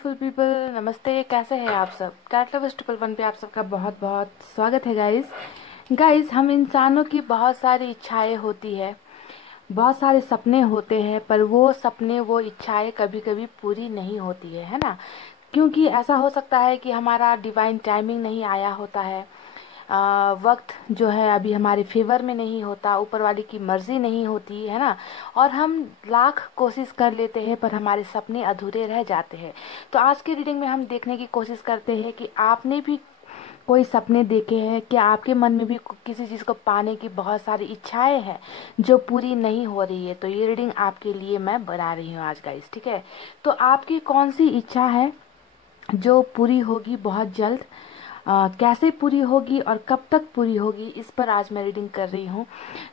Beautiful people, नमस्ते। कैसे हैं आप सब? कैट लवर्स 111 पे आप सबका बहुत बहुत स्वागत है गाइस। हम इंसानों की बहुत सारी इच्छाएं होती है, बहुत सारे सपने होते हैं, पर वो सपने वो इच्छाएं कभी कभी पूरी नहीं होती है ना। क्योंकि ऐसा हो सकता है कि हमारा डिवाइन टाइमिंग नहीं आया होता है, वक्त जो है अभी हमारे फेवर में नहीं होता, ऊपर वाले की मर्जी नहीं होती है ना। और हम लाख कोशिश कर लेते हैं पर हमारे सपने अधूरे रह जाते हैं। तो आज की रीडिंग में हम देखने की कोशिश करते हैं कि आपने भी कोई सपने देखे हैं क्या? आपके मन में भी किसी चीज़ को पाने की बहुत सारी इच्छाएं हैं जो पूरी नहीं हो रही है? तो ये रीडिंग आपके लिए मैं बना रही हूँ आज गाइस, ठीक है। तो आपकी कौन सी इच्छा है जो पूरी होगी बहुत जल्द? कैसे पूरी होगी और कब तक पूरी होगी, इस पर आज मैं रीडिंग कर रही हूँ।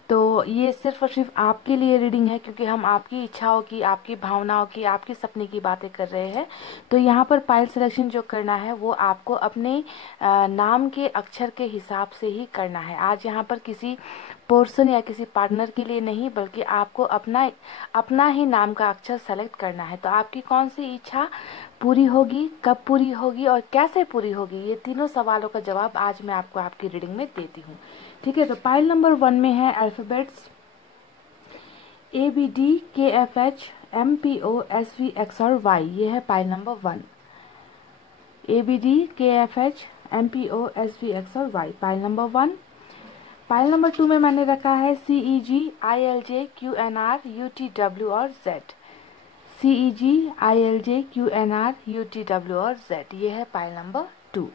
तो ये सिर्फ और सिर्फ आपके लिए रीडिंग है, क्योंकि हम आपकी इच्छाओं की, आपकी भावनाओं की, आपके सपने की बातें कर रहे हैं। तो यहाँ पर पाइल सिलेक्शन जो करना है वो आपको अपने नाम के अक्षर के हिसाब से ही करना है। आज यहाँ पर किसी पर्सन या किसी पार्टनर के लिए नहीं, बल्कि आपको अपना अपना ही नाम का अक्षर सेलेक्ट करना है। तो आपकी कौन सी इच्छा पूरी होगी, कब पूरी होगी और कैसे पूरी होगी, ये तीनों सवालों का जवाब आज मैं आपको आपकी रीडिंग में देती हूँ, ठीक है। तो पाइल नंबर 1 में है alphabets ABDKFH MPO SV X और Y। ये है pile number 1, ABDKFH MPO SV X और Y, pile number 1। Pile number 2 में मैंने रखा है CEGILJQNRUTW और Z। CEGILJQNRUTW और Z, ये है पाइल नंबर 2।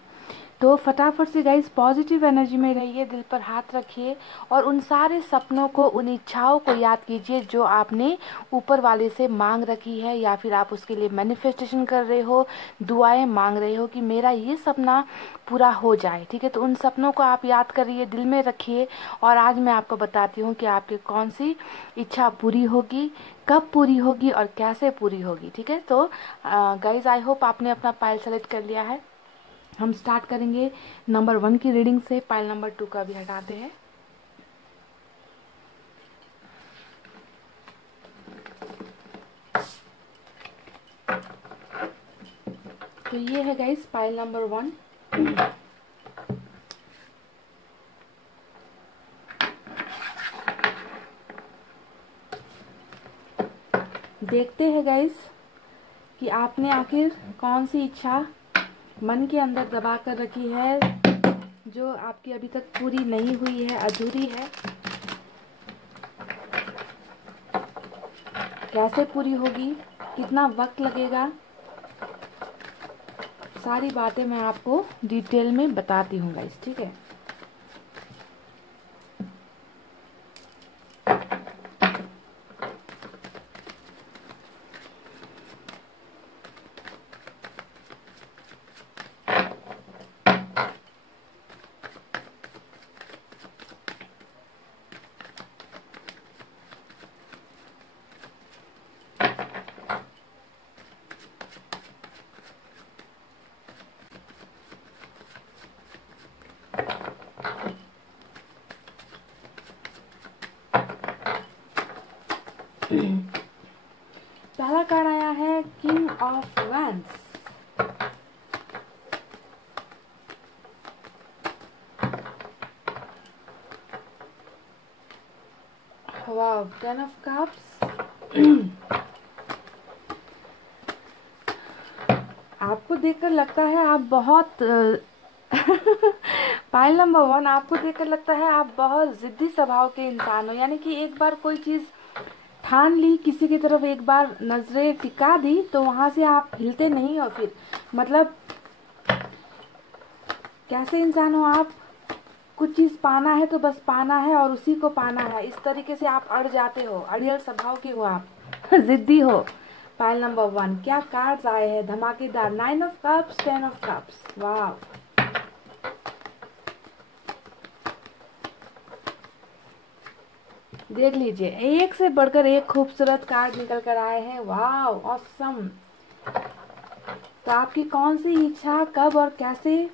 तो फटाफट से गाइस पॉजिटिव एनर्जी में रहिए, दिल पर हाथ रखिए और उन सारे सपनों को, उन इच्छाओं को याद कीजिए जो आपने ऊपर वाले से मांग रखी है, या फिर आप उसके लिए मैनिफेस्टेशन कर रहे हो, दुआएं मांग रहे हो कि मेरा ये सपना पूरा हो जाए, ठीक है। तो उन सपनों को आप याद करिए, दिल में रखिए और आज मैं आपको बताती हूँ कि आपकी कौन सी इच्छा पूरी होगी, कब पूरी होगी और कैसे पूरी होगी, ठीक है। तो गाइज आई होप आपने अपना पाइल सेलेक्ट कर लिया है। हम स्टार्ट करेंगे नंबर 1 की रीडिंग से। पाइल नंबर 2 का भी हटाते हैं। तो ये है गाइस पाइल नंबर 1। देखते हैं गाइस कि आपने आखिर कौन सी इच्छा मन के अंदर दबा कर रखी है जो आपकी अभी तक पूरी नहीं हुई है, अधूरी है। कैसे पूरी होगी, कितना वक्त लगेगा, सारी बातें मैं आपको डिटेल में बताती हूँ गाइस, ठीक है। पहला कार्ड आया है king of wands. Wow, 10 of cups. आपको देखकर लगता है आप बहुत पाइल नंबर 1, आपको देखकर लगता है आप बहुत जिद्दी स्वभाव के इंसान हो। यानी कि एक बार कोई चीज ठान ली, किसी की तरफ एक बार नजरें टिका दी तो वहां से आप हिलते नहीं हो। फिर मतलब कैसे इंसान हो आप? कुछ चीज पाना है तो बस पाना है और उसी को पाना है, इस तरीके से आप अड़ जाते हो, अड़ियल स्वभाव के हो आप, जिद्दी हो। पाइल नंबर 1, क्या कार्ड्स आए हैं धमाकेदार, 9 ऑफ कप्स, 10 ऑफ कप्स। वाह, देख लीजिए, एक से बढ़कर एक खूबसूरत कार्ड निकल कर आए हैं। वाह, ऑसम। तो आपकी कौन सी इच्छा कब और कैसे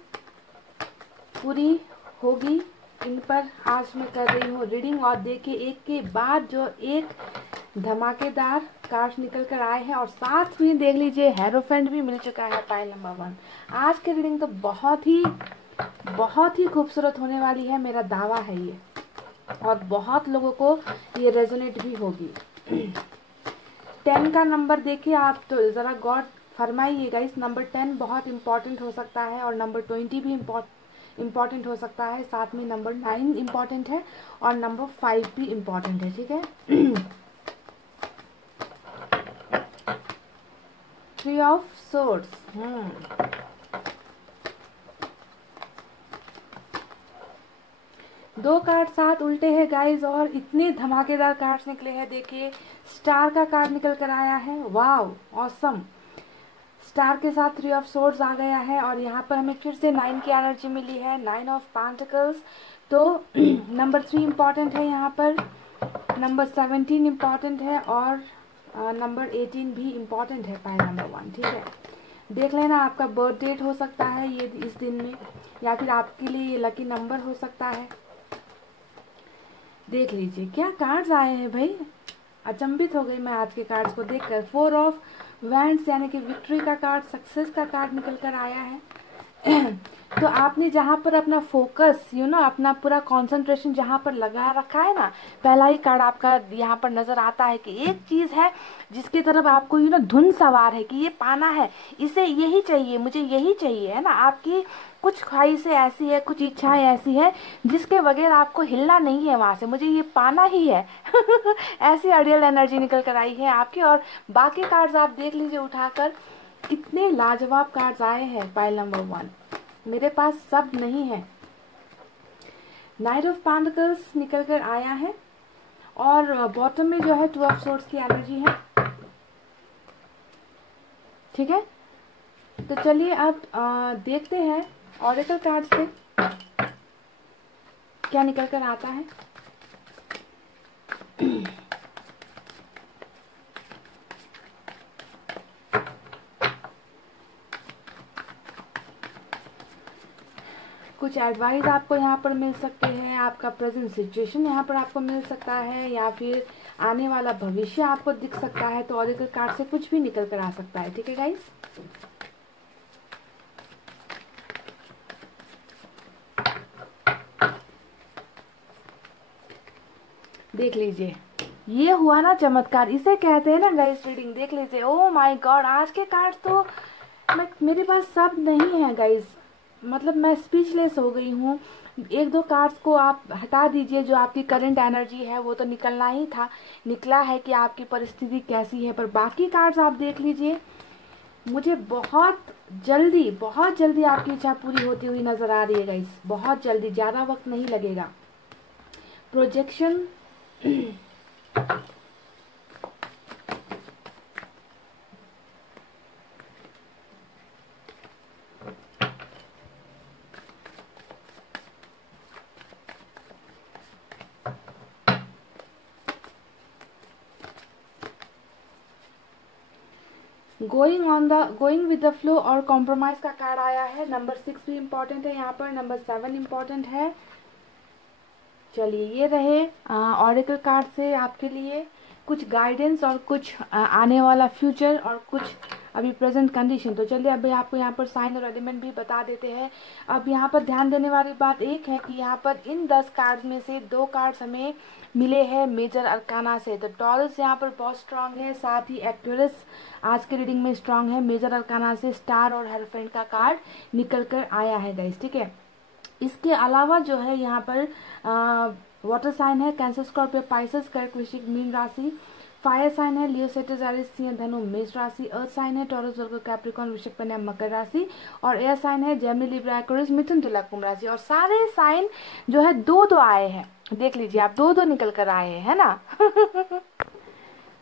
पूरी होगी, इन पर आज मैं कर रही हूँ रीडिंग। और देखिए एक के बाद जो एक धमाकेदार कार्ड्स निकल कर आए हैं और साथ में देख लीजिए हेरोफेंट भी मिल चुका है पाइल नंबर 1। आज की रीडिंग तो बहुत ही खूबसूरत होने वाली है, मेरा दावा है ये, और बहुत लोगों को ये रेजोनेट भी होगी। 10 का नंबर देखिए आप तो ज़रा गौर फरमाइएगा, इस नंबर 10 बहुत इंपॉर्टेंट हो सकता है और नंबर 20 भी इम्पॉर्टेंट हो सकता है, साथ में नंबर 9 इम्पॉर्टेंट है और नंबर 5 भी इम्पॉर्टेंट है, ठीक है। 3 ऑफ सोर्ड्स, दो कार्ड साथ उल्टे हैं गाइस और इतने धमाकेदार कार्ड्स निकले हैं। देखिए स्टार का कार्ड निकल कर आया है, वाव ऑसम। स्टार के साथ 3 ऑफ सोर्ड्स आ गया है और यहाँ पर हमें फिर से 9 की एनर्जी मिली है, 9 ऑफ पेंटिकल्स। तो नंबर 3 इम्पॉर्टेंट है यहाँ पर, नंबर 17 इम्पॉर्टेंट है और नंबर 18 भी इम्पॉर्टेंट है पाइल नंबर 1, ठीक है। देख लेना, आपका बर्थ डेट हो सकता है ये इस दिन में, या फिर आपके लिए ये लकी नंबर हो सकता है। देख लीजिए क्या कार्ड्स आए हैं भाई, अचंभित हो गई मैं आज के कार्ड्स को देखकर। 4 ऑफ वैंड्स यानी कि विक्ट्री का कार्ड, सक्सेस का कार्ड निकल कर आया है। तो आपने जहाँ पर अपना फोकस अपना पूरा कंसंट्रेशन जहाँ पर लगा रखा है ना, पहला ही कार्ड आपका यहाँ पर नजर आता है कि एक चीज है जिसकी तरफ आपको धुन सवार है कि ये पाना है, इसे यही चाहिए, मुझे यही चाहिए, है ना। आपकी कुछ ख्वाहिशें ऐसी है, कुछ इच्छाएं ऐसी है जिसके बगैर आपको हिलना नहीं है वहां से, मुझे ये पाना ही है। ऐसी अडियल एनर्जी निकल कर आई है आपकी। और बाकी कार्ड्स आप देख लीजिए उठाकर, कितने लाजवाब कार्ड्स आए हैं पाइल नंबर 1, मेरे पास सब नहीं है। नाइट ऑफ पेंटिकल्स निकल कर आया है और बॉटम में जो है 2 ऑफ सोर्ड्स की एनर्जी है, ठीक है। तो चलिए अब देखते हैं ऑरेकल कार्ड से क्या निकल कर आता है। कुछ एडवाइस आपको यहाँ पर मिल सकते हैं, आपका प्रेजेंट सिचुएशन यहाँ पर आपको मिल सकता है, या फिर आने वाला भविष्य आपको दिख सकता है। तो ऑरेकल कार्ड से कुछ भी निकल कर आ सकता है, ठीक है गाइस। देख लीजिए, ये हुआ ना चमत्कार, इसे कहते हैं ना गाइस रीडिंग। देख लीजिए, ओ माय गॉड, आज के कार्ड तो मेरे पास सब नहीं है गाइस, मतलब मैं स्पीचलेस हो गई हूँ। एक दो कार्ड्स को आप हटा दीजिए, जो आपकी करंट एनर्जी है वो तो निकलना ही था, निकला है कि आपकी परिस्थिति कैसी है, पर बाकी कार्ड्स आप देख लीजिए। मुझे बहुत जल्दी आपकी इच्छा पूरी होती हुई नजर आ रही है गाइस, बहुत जल्दी, ज्यादा वक्त नहीं लगेगा। Projection, going with the flow और कॉम्प्रोमाइज का कार्ड आया है। नंबर 6 भी इम्पोर्टेंट है यहाँ पर, नंबर 7 इम्पोर्टेंट है। चलिए ये रहे ऑरेकल कार्ड से आपके लिए कुछ गाइडेंस और कुछ आने वाला फ्यूचर और कुछ अभी प्रेजेंट कंडीशन। तो चलिए अभी आपको यहाँ पर साइन और एलिमेंट भी बता देते हैं। अब यहाँ पर ध्यान देने वाली बात एक है कि यहाँ पर इन 10 कार्ड्स में से 2 कार्ड्स हमें मिले हैं मेजर अरकाना से। तो टॉरस यहाँ पर बहुत स्ट्रांग है, साथ ही एक्टोरस आज के रीडिंग में स्ट्रांग है। मेजर अरकाना से स्टार और हेरोफेंट का कार्ड निकल कर आया है गाइस, ठीक है। इसके अलावा जो है यहाँ पर वाटर साइन है कैंसर, स्कॉर्पियो, पाइसेस, कर्क, वृश्चिक, मीन राशि। फायर साइन है लियो, सेजिटेरियस, सिंह, धनु, मेष राशि। अर्थ साइन है टॉरस, वर्गो, कैप्रिकॉर्न, वृश्चिक, कन्या, मकर राशि। और एयर साइन है जेमिनी, लिब्रा, एक्वेरियस, मिथुन, तुला, कुंभ राशि। और सारे साइन जो है 2-2 आए हैं, देख लीजिए आप, 2-2 निकल कर आए हैं, है ना।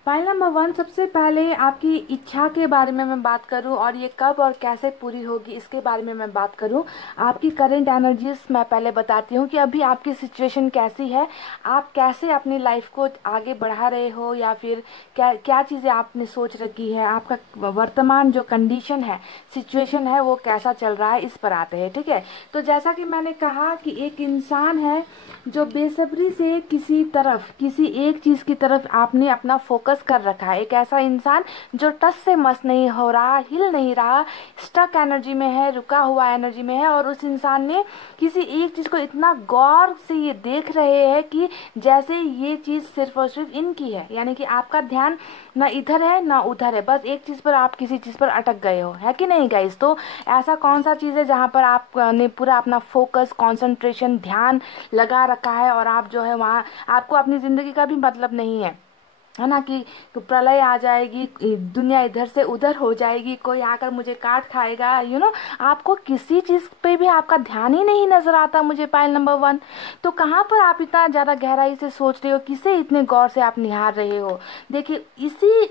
फाइल नंबर 1, सबसे पहले आपकी इच्छा के बारे में मैं बात करूं और ये कब और कैसे पूरी होगी इसके बारे में मैं बात करूं। आपकी करंट एनर्जीज मैं पहले बताती हूँ कि अभी आपकी सिचुएशन कैसी है, आप कैसे अपनी लाइफ को आगे बढ़ा रहे हो, या फिर क्या चीज़ें आपने सोच रखी है, आपका वर्तमान जो कंडीशन है, सिचुएशन है, वो कैसा चल रहा है, इस पर आते हैं, ठीक है। तो जैसा कि मैंने कहा कि एक इंसान है जो बेसब्री से किसी एक चीज की तरफ आपने अपना फोकस कर रखा है। एक ऐसा इंसान जो टस से मस नहीं हो रहा, हिल नहीं रहा, स्टक एनर्जी में है, रुका हुआ एनर्जी में है, और उस इंसान ने किसी एक चीज को इतना गौर से ये देख रहे हैं कि जैसे ये चीज सिर्फ और सिर्फ इनकी है। यानी कि आपका ध्यान ना इधर है ना उधर है, बस एक चीज पर आप किसी चीज पर अटक गए हो, है कि नहीं गाइस। तो ऐसा कौन सा चीज है जहां पर आपने पूरा अपना फोकस, कंसंट्रेशन, ध्यान लगा रखा है, और आप जो है वहां आपको अपनी जिंदगी का भी मतलब नहीं है ना, कि प्रलय आ जाएगी, दुनिया इधर से उधर हो जाएगी, कोई आकर मुझे काट खाएगा, आपको किसी चीज पे भी आपका ध्यान ही नहीं नजर आता मुझे, पायल नंबर 1। तो कहाँ पर आप इतना ज्यादा गहराई से सोच रहे हो, किसे इतने गौर से आप निहार रहे हो। देखिए, इसी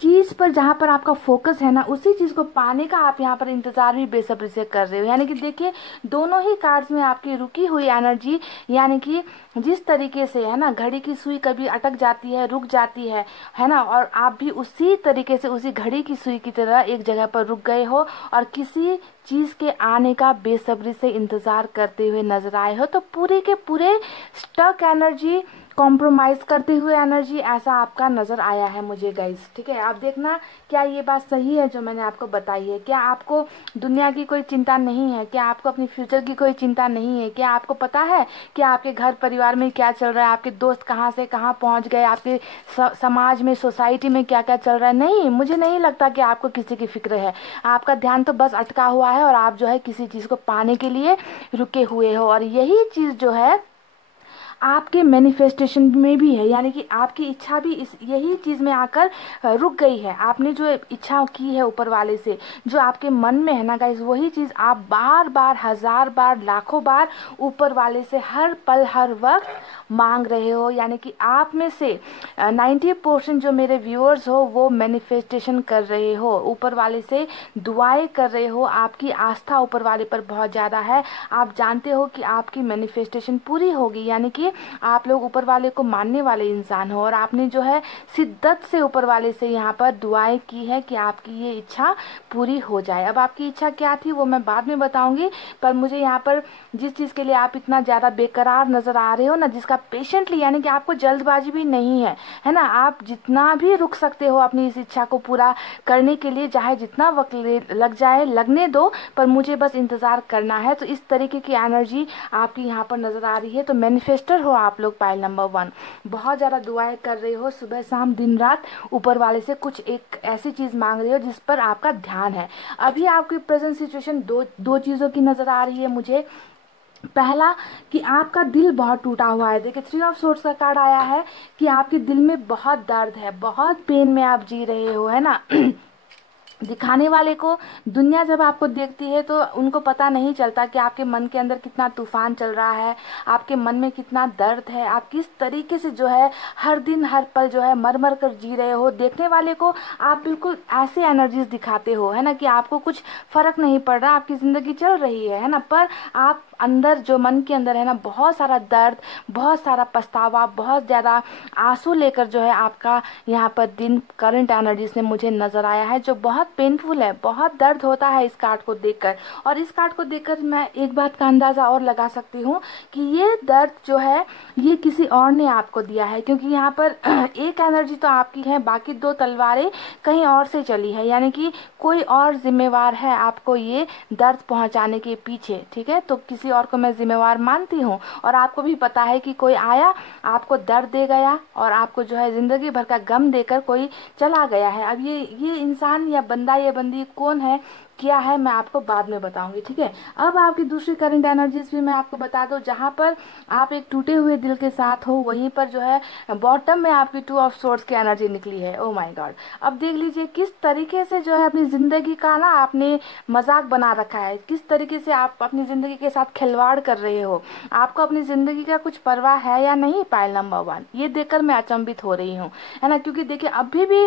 चीज पर जहां पर आपका फोकस है ना, उसी चीज को पाने का आप यहाँ पर इंतजार भी बेसब्री से कर रहे हो। यानी कि देखिए, दोनों ही कार्ड्स में आपकी रुकी हुई एनर्जी, यानी कि जिस तरीके से है ना, घड़ी की सुई कभी अटक जाती है, रुक जाती है ना, और आप भी उसी तरीके से उसी घड़ी की सुई की तरह एक जगह पर रुक गए हो और किसी चीज के आने का बेसब्री से इंतजार करते हुए नजर आए हो। तो पूरे के पूरे स्टक एनर्जी, कॉम्प्रोमाइज करते हुए एनर्जी, ऐसा आपका नजर आया है मुझे गाइस। ठीक है, आप देखना क्या ये बात सही है जो मैंने आपको बताई है। क्या आपको दुनिया की कोई चिंता नहीं है? क्या आपको अपनी फ्यूचर की कोई चिंता नहीं है? क्या आपको पता है कि आपके घर परिवार में क्या चल रहा है, आपके दोस्त कहाँ से कहाँ पहुंच गए, आपके समाज में, सोसाइटी में क्या क्या चल रहा है? नहीं, मुझे नहीं लगता कि आपको किसी की फिक्र है। आपका ध्यान तो बस अटका हुआ है और आप जो है किसी चीज को पाने के लिए रुके हुए हो, और यही चीज जो है आपके मैनिफेस्टेशन में भी है। यानी कि आपकी इच्छा भी यही चीज में आकर रुक गई है। आपने जो इच्छा की है ऊपर वाले से, जो आपके मन में है ना गाइस, वही चीज आप बार बार, हजार बार, लाखों बार ऊपर वाले से हर पल हर वक्त मांग रहे हो। यानी कि आप में से 90% जो मेरे व्यूअर्स हो वो मैनिफेस्टेशन कर रहे हो, ऊपर वाले से दुआएं कर रहे हो, आपकी आस्था ऊपर वाले पर बहुत ज्यादा है। आप जानते हो कि आपकी मैनिफेस्टेशन पूरी होगी, यानी कि आप लोग ऊपर वाले को मानने वाले इंसान हो, और आपने जो है शिद्दत से ऊपर वाले से यहाँ पर दुआएं की है कि आपकी ये इच्छा पूरी हो जाए। अब आपकी इच्छा क्या थी वो मैं बाद में बताऊंगी, पर मुझे यहाँ पर जिस चीज के लिए आप इतना ज्यादा बेकरार नजर आ रहे हो ना, जिसका पेशेंटली, यानी कि आपको जल्दबाजी भी नहीं है ना, आप जितना भी रुक सकते हो अपनी इस इच्छा को पूरा करने के लिए, चाहे जितना वक्त लग जाए लगने दो, पर मुझे बस इंतजार करना है। तो इस तरीके की एनर्जी आपकी यहाँ पर नजर आ रही है। तो मैनिफेस्टर हो आप लोग, पायल नंबर 1, बहुत ज्यादा दुआएं कर रहे हो, सुबह शाम दिन रात ऊपर वाले से कुछ एक ऐसी चीज मांग रहे हो जिस पर आपका ध्यान है। अभी आपकी प्रेजेंट सिचुएशन दो चीजों की नजर आ रही है मुझे। पहला कि आपका दिल बहुत टूटा हुआ है। देखिए, 3 ऑफ सोर्ड्स का कार्ड आया है कि आपके दिल में बहुत दर्द है, बहुत पेन में आप जी रहे हो, है ना। दिखाने वाले को दुनिया जब आपको देखती है तो उनको पता नहीं चलता कि आपके मन के अंदर कितना तूफान चल रहा है, आपके मन में कितना दर्द है, आप किस तरीके से जो है हर दिन हर पल जो है मर मर कर जी रहे हो। देखने वाले को आप बिल्कुल ऐसे एनर्जीज दिखाते हो, है ना, कि आपको कुछ फर्क नहीं पड़ रहा, आपकी जिंदगी चल रही है ना, पर आप अंदर जो मन के अंदर है ना, बहुत सारा दर्द, बहुत सारा पछतावा, बहुत ज्यादा आंसू लेकर जो है आपका यहाँ पर दिन करंट एनर्जी से मुझे नजर आया है, जो बहुत पेनफुल है, बहुत दर्द होता है इस कार्ड को देखकर। और इस कार्ड को देखकर मैं एक बात का अंदाजा और लगा सकती हूँ कि ये दर्द जो है ये किसी और ने आपको दिया है, क्योंकि यहाँ पर एक एनर्जी तो आपकी है, बाकी 2 तलवारें कहीं और से चली है, यानी कि कोई और जिम्मेवार है आपको ये दर्द पहुंचाने के पीछे। ठीक है, तो किसी और को मैं जिम्मेवार मानती हूँ, और आपको भी पता है कि कोई आया, आपको दर्द दे गया, और आपको जो है जिंदगी भर का गम देकर कोई चला गया है। अब ये इंसान या बंदा या बंदी कौन है, क्या है, मैं आपको बाद में बताऊंगी। ठीक है, अब आपकी दूसरी करंट एनर्जीज भी मैं आपको बता दूं। जहां पर आप एक टूटे हुए दिल के साथ हो, वहीं पर जो है बॉटम में आपकी 2 ऑफ सोर्ड्स की एनर्जी निकली है। ओ माय गॉड, अब देख लीजिए किस तरीके से जो है अपनी जिंदगी का ना आपने मजाक बना रखा है, किस तरीके से आप अपनी जिंदगी के साथ खिलवाड़ कर रहे हो। आपको अपनी जिंदगी का कुछ परवाह है या नहीं, पायल नंबर 1, ये देखकर मैं अचंभित हो रही हूँ, है ना, क्योंकि देखिए अभी भी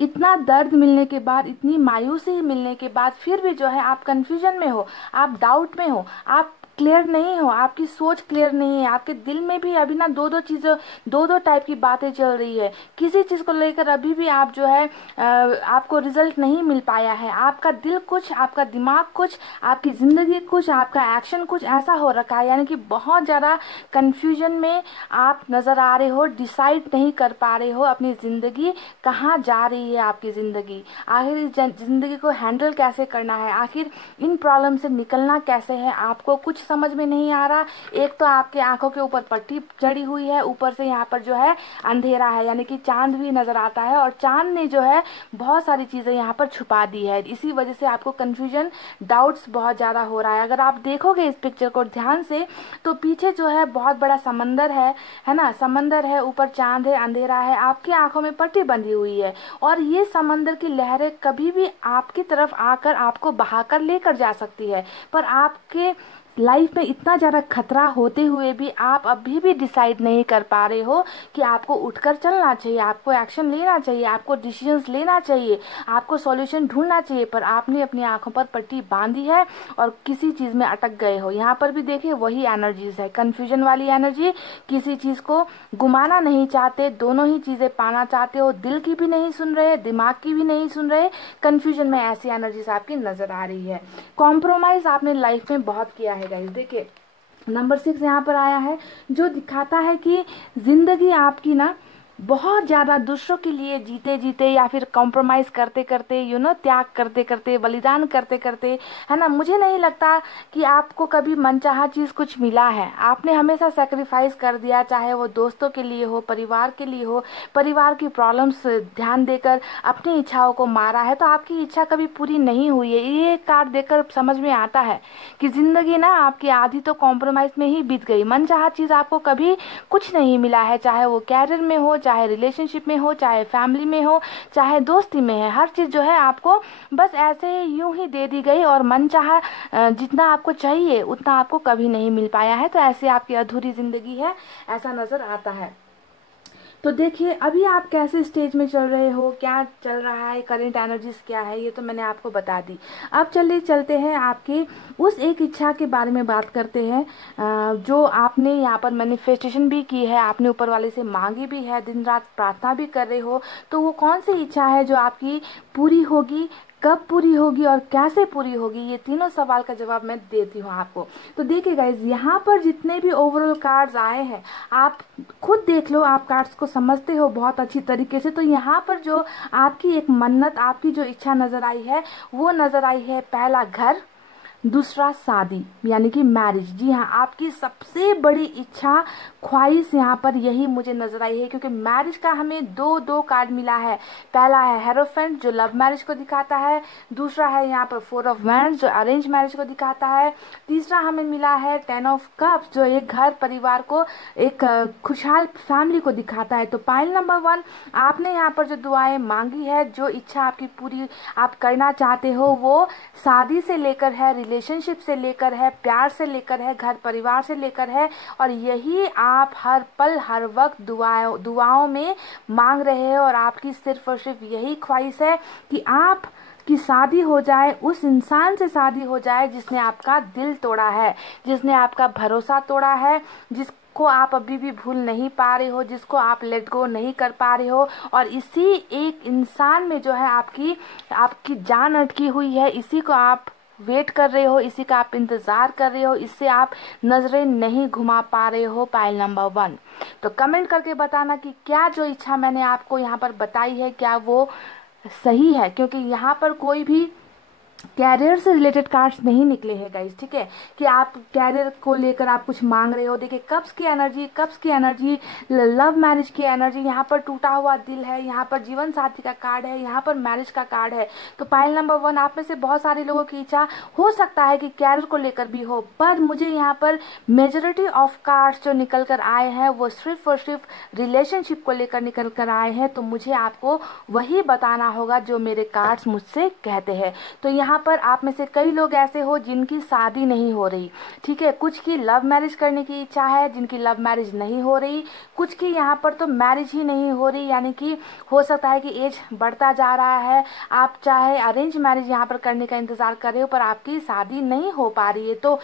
इतना दर्द मिलने के बाद, इतनी मायूसी मिलने के बाद फिर भी जो है आप कंफ्यूजन में हो, आप डाउट में हो, आप क्लियर नहीं हो, आपकी सोच क्लियर नहीं है, आपके दिल में भी अभी ना दो दो टाइप की बातें चल रही है, किसी चीज को लेकर अभी भी आप जो है आपको रिजल्ट नहीं मिल पाया है, आपका दिल कुछ, आपका दिमाग कुछ, आपकी जिंदगी कुछ, आपका एक्शन कुछ ऐसा हो रखा है, यानी कि बहुत ज्यादा कंफ्यूजन में आप नजर आ रहे हो, डिसाइड नहीं कर पा रहे हो अपनी जिंदगी कहाँ जा रही है, आपकी जिंदगी आखिर इस जिंदगी को हैंडल कैसे करना है, आखिर इन प्रॉब्लम से निकलना कैसे है, आपको कुछ समझ में नहीं आ रहा। एक तो आपके आंखों के ऊपर पट्टी चढ़ी हुई है, ऊपर से यहाँ पर जो है अंधेरा है, यानी कि चांद भी नजर आता है और चांद ने जो है बहुत सारी चीजें यहाँ पर छुपा दी है। इसी वजह से आपको कंफ्यूजन, डाउट्स बहुत ज्यादा हो रहा है। अगर आप देखोगे इस पिक्चर को ध्यान से तो पीछे जो है बहुत बड़ा समंदर है ना, समंदर है, ऊपर चांद है, अंधेरा है, आपकी आंखों में पट्टी बंधी हुई है और ये समंदर की लहरें कभी भी आपकी तरफ आकर आपको बहाकर लेकर जा सकती है, पर आपके लाइफ में इतना ज्यादा खतरा होते हुए भी आप अभी भी डिसाइड नहीं कर पा रहे हो कि आपको उठकर चलना चाहिए, आपको एक्शन लेना चाहिए, आपको डिसीजंस लेना चाहिए, आपको सॉल्यूशन ढूंढना चाहिए, पर आपने अपनी आंखों पर पट्टी बांधी है और किसी चीज में अटक गए हो। यहाँ पर भी देखिए वही एनर्जीज है, कंफ्यूजन वाली एनर्जी, किसी चीज को घुमाना नहीं चाहते, दोनों ही चीजें पाना चाहते हो, दिल की भी नहीं सुन रहे, दिमाग की भी नहीं सुन रहे, कंफ्यूजन में ऐसी एनर्जीज आपकी नजर आ रही है। कॉम्प्रोमाइज आपने लाइफ में बहुत किया है गाइस। देखिए नंबर 6 यहाँ पर आया है जो दिखाता है कि जिंदगी आपकी ना बहुत ज्यादा दूसरों के लिए जीते जीते या फिर कॉम्प्रोमाइज करते करते त्याग करते करते, बलिदान करते करते, है ना, मुझे नहीं लगता कि आपको कभी मनचाहा चीज कुछ मिला है। आपने हमेशा सेक्रीफाइस कर दिया, चाहे वो दोस्तों के लिए हो, परिवार के लिए हो, परिवार की प्रॉब्लम्स ध्यान देकर अपनी इच्छाओं को मारा है, तो आपकी इच्छा कभी पूरी नहीं हुई है। ये कार्ड देखकर समझ में आता है कि जिंदगी ना आपकी आधी तो कॉम्प्रोमाइज में ही बीत गई। मनचाहा चीज आपको कभी कुछ नहीं मिला है, चाहे वो कैरियर में हो, चाहे रिलेशनशिप में हो, चाहे फैमिली में हो, चाहे दोस्ती में है, हर चीज जो है आपको बस ऐसे यूं ही दे दी गई और मनचाहा जितना आपको चाहिए उतना आपको कभी नहीं मिल पाया है, तो ऐसे आपकी अधूरी जिंदगी है, ऐसा नजर आता है। तो देखिए अभी आप कैसे स्टेज में चल रहे हो, क्या चल रहा है, करंट एनर्जीज क्या है, ये तो मैंने आपको बता दी। अब चलते हैं आपकी उस एक इच्छा के बारे में बात करते हैं जो आपने यहाँ पर मैनिफेस्टेशन भी की है, आपने ऊपर वाले से मांगी भी है, दिन रात प्रार्थना भी कर रहे हो, तो वो कौन सी इच्छा है जो आपकी पूरी होगी, कब पूरी होगी और कैसे पूरी होगी, ये तीनों सवाल का जवाब मैं देती हूँ आपको। तो देखिए गाइज, यहाँ पर जितने भी ओवरऑल कार्ड्स आए हैं आप खुद देख लो, आप कार्ड्स को समझते हो बहुत अच्छी तरीके से। तो यहाँ पर जो आपकी एक मन्नत, आपकी जो इच्छा नजर आई है वो नजर आई है, पहला घर, दूसरा शादी यानी कि मैरिज। जी हाँ, आपकी सबसे बड़ी इच्छा, ख्वाहिश यहाँ पर यही मुझे नजर आई है, क्योंकि मैरिज का हमें दो कार्ड मिला है। पहला है हेरोफेंट जो लव मैरिज को दिखाता है, दूसरा है यहाँ पर 4 ऑफ वैंड्स जो अरेंज मैरिज को दिखाता है, तीसरा हमें मिला है 10 ऑफ कप्स जो एक घर परिवार को, एक खुशहाल फैमिली को दिखाता है। तो पाइल नंबर 1, आपने यहाँ पर जो दुआएं मांगी है, जो इच्छा आपकी पूरी आप करना चाहते हो, वो शादी से लेकर है, रिलेशनशिप से लेकर है, प्यार से लेकर है, घर परिवार से लेकर है, और यही आप हर पल हर वक्त दुआओं में मांग रहे हैं। और आपकी सिर्फ और सिर्फ यही ख्वाहिश है कि आप की शादी हो जाए, उस इंसान से शादी हो जाए जिसने आपका दिल तोड़ा है, जिसने आपका भरोसा तोड़ा है, को आप अभी भी भूल नहीं पा रहे हो, जिसको आप लेट गो नहीं कर पा रहे हो, और इसी एक इंसान में जो है आपकी जान अटकी हुई है, इसी को आप वेट कर रहे हो, इसी का आप इंतजार कर रहे हो, इससे आप नजरें नहीं घुमा पा रहे हो, पाइल नंबर 1। तो कमेंट करके बताना कि क्या जो इच्छा मैंने आपको यहाँ पर बताई है क्या वो सही है, क्योंकि यहाँ पर कोई भी कैरियर से रिलेटेड कार्ड्स नहीं निकले हैं गाइस, ठीक है, कि आप कैरियर को लेकर आप कुछ मांग रहे हो। देखिए कप्स की एनर्जी, लव मैरिज की एनर्जी, यहाँ पर टूटा हुआ दिल है, यहाँ पर जीवन साथी का कार्ड है, यहाँ पर मैरिज का कार्ड है। तो पाइल नंबर 1, आप में से बहुत सारे लोगों की इच्छा हो सकता है कि कैरियर को लेकर भी हो, पर मुझे यहाँ पर मेजोरिटी ऑफ कार्ड्स जो निकल कर आए हैं वो सिर्फ और सिर्फ रिलेशनशिप को लेकर निकल कर आए हैं। तो मुझे आपको वही बताना होगा जो मेरे कार्ड्स मुझसे कहते हैं। तो यहाँ यहाँ पर आप में से कई लोग ऐसे हो जिनकी शादी नहीं हो रही, ठीक है, कुछ की लव मैरिज करने की इच्छा है, जिनकी लव मैरिज नहीं हो रही, कुछ की यहाँ पर तो मैरिज ही नहीं हो रही, यानी कि हो सकता है कि एज बढ़ता जा रहा है, आप चाहे अरेंज मैरिज यहाँ पर करने का इंतजार कर रहे हो पर आपकी शादी नहीं हो पा रही है। तो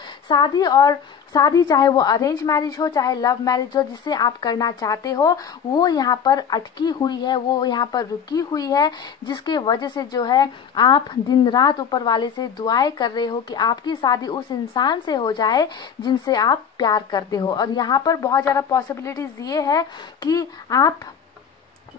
शादी चाहे वो अरेंज मैरिज हो चाहे लव मैरिज हो, जिसे आप करना चाहते हो वो यहाँ पर अटकी हुई है, वो यहाँ पर रुकी हुई है, जिसके वजह से जो है आप दिन रात ऊपर वाले से दुआएं कर रहे हो कि आपकी शादी उस इंसान से हो जाए जिनसे आप प्यार करते हो। और यहाँ पर बहुत ज़्यादा पॉसिबिलिटीज ये है कि आप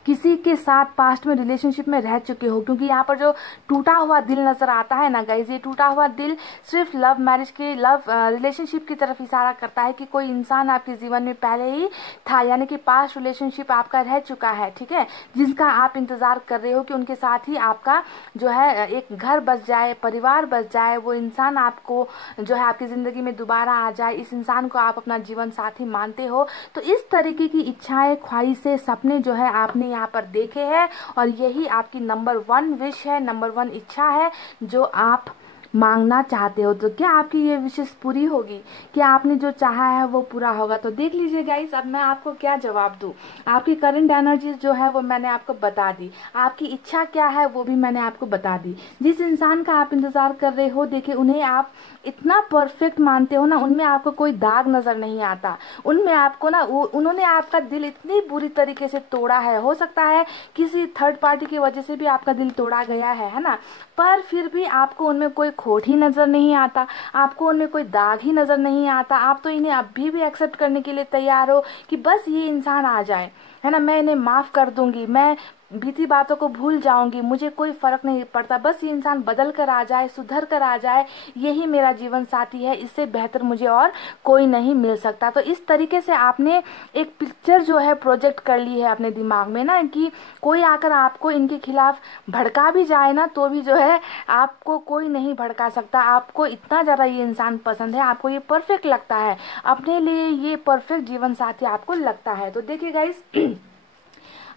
किसी के साथ पास्ट में रिलेशनशिप में रह चुके हो, क्योंकि यहाँ पर जो टूटा हुआ दिल नजर आता है ना गाइज, ये टूटा हुआ दिल सिर्फ लव मैरिज के रिलेशनशिप की तरफ इशारा करता है कि कोई इंसान आपके जीवन में पहले ही था, यानी कि पास्ट रिलेशनशिप आपका रह चुका है, ठीक है, जिसका आप इंतजार कर रहे हो कि उनके साथ ही आपका जो है एक घर बस जाए, परिवार बस जाए, वो इंसान आपको जो है आपकी जिंदगी में दोबारा आ जाए, इस इंसान को आप अपना जीवन साथी मानते हो। तो इस तरीके की इच्छाएं, ख्वाहिशें, सपने जो है आपने यहाँ पर देखे हैं और यही आपकी नंबर 1 विश है, नंबर 1 इच्छा है जो आप मांगना चाहते हो। तो क्या आपकी ये विशेष पूरी होगी? क्या आपने जो चाहा है वो पूरा होगा? तो देख लीजिए गाइस, अब मैं आपको क्या जवाब दूं। आपकी करंट एनर्जीज जो है वो मैंने आपको बता दी, आपकी इच्छा क्या है वो भी मैंने आपको बता दी। जिस इंसान का आप इंतजार कर रहे हो, देखिए उन्हें आप इतना परफेक्ट मानते हो ना, उनमें आपको कोई दाग नजर नहीं आता, उनमें आपको ना उन्होंने आपका दिल इतनी बुरी तरीके से तोड़ा है, हो सकता है किसी थर्ड पार्टी की वजह से भी आपका दिल तोड़ा गया है ना, पर फिर भी आपको उनमें कोई खोट ही नजर नहीं आता, आपको उनमें कोई दाग ही नजर नहीं आता। आप तो इन्हें अभी भी एक्सेप्ट करने के लिए तैयार हो कि बस ये इंसान आ जाए, है ना, मैं इन्हें माफ कर दूंगी, मैं बीती बातों को भूल जाऊंगी, मुझे कोई फर्क नहीं पड़ता, बस ये इंसान बदल कर आ जाए, सुधर कर आ जाए, यही मेरा जीवन साथी है, इससे बेहतर मुझे और कोई नहीं मिल सकता। तो इस तरीके से आपने एक पिक्चर जो है प्रोजेक्ट कर ली है अपने दिमाग में ना, कि कोई आकर आपको इनके खिलाफ भड़का भी जाए ना तो भी जो है आपको कोई नहीं भड़का सकता। आपको इतना ज्यादा ये इंसान पसंद है, आपको ये परफेक्ट लगता है, अपने लिए ये परफेक्ट जीवन साथी आपको लगता है। तो देखिए गाइस,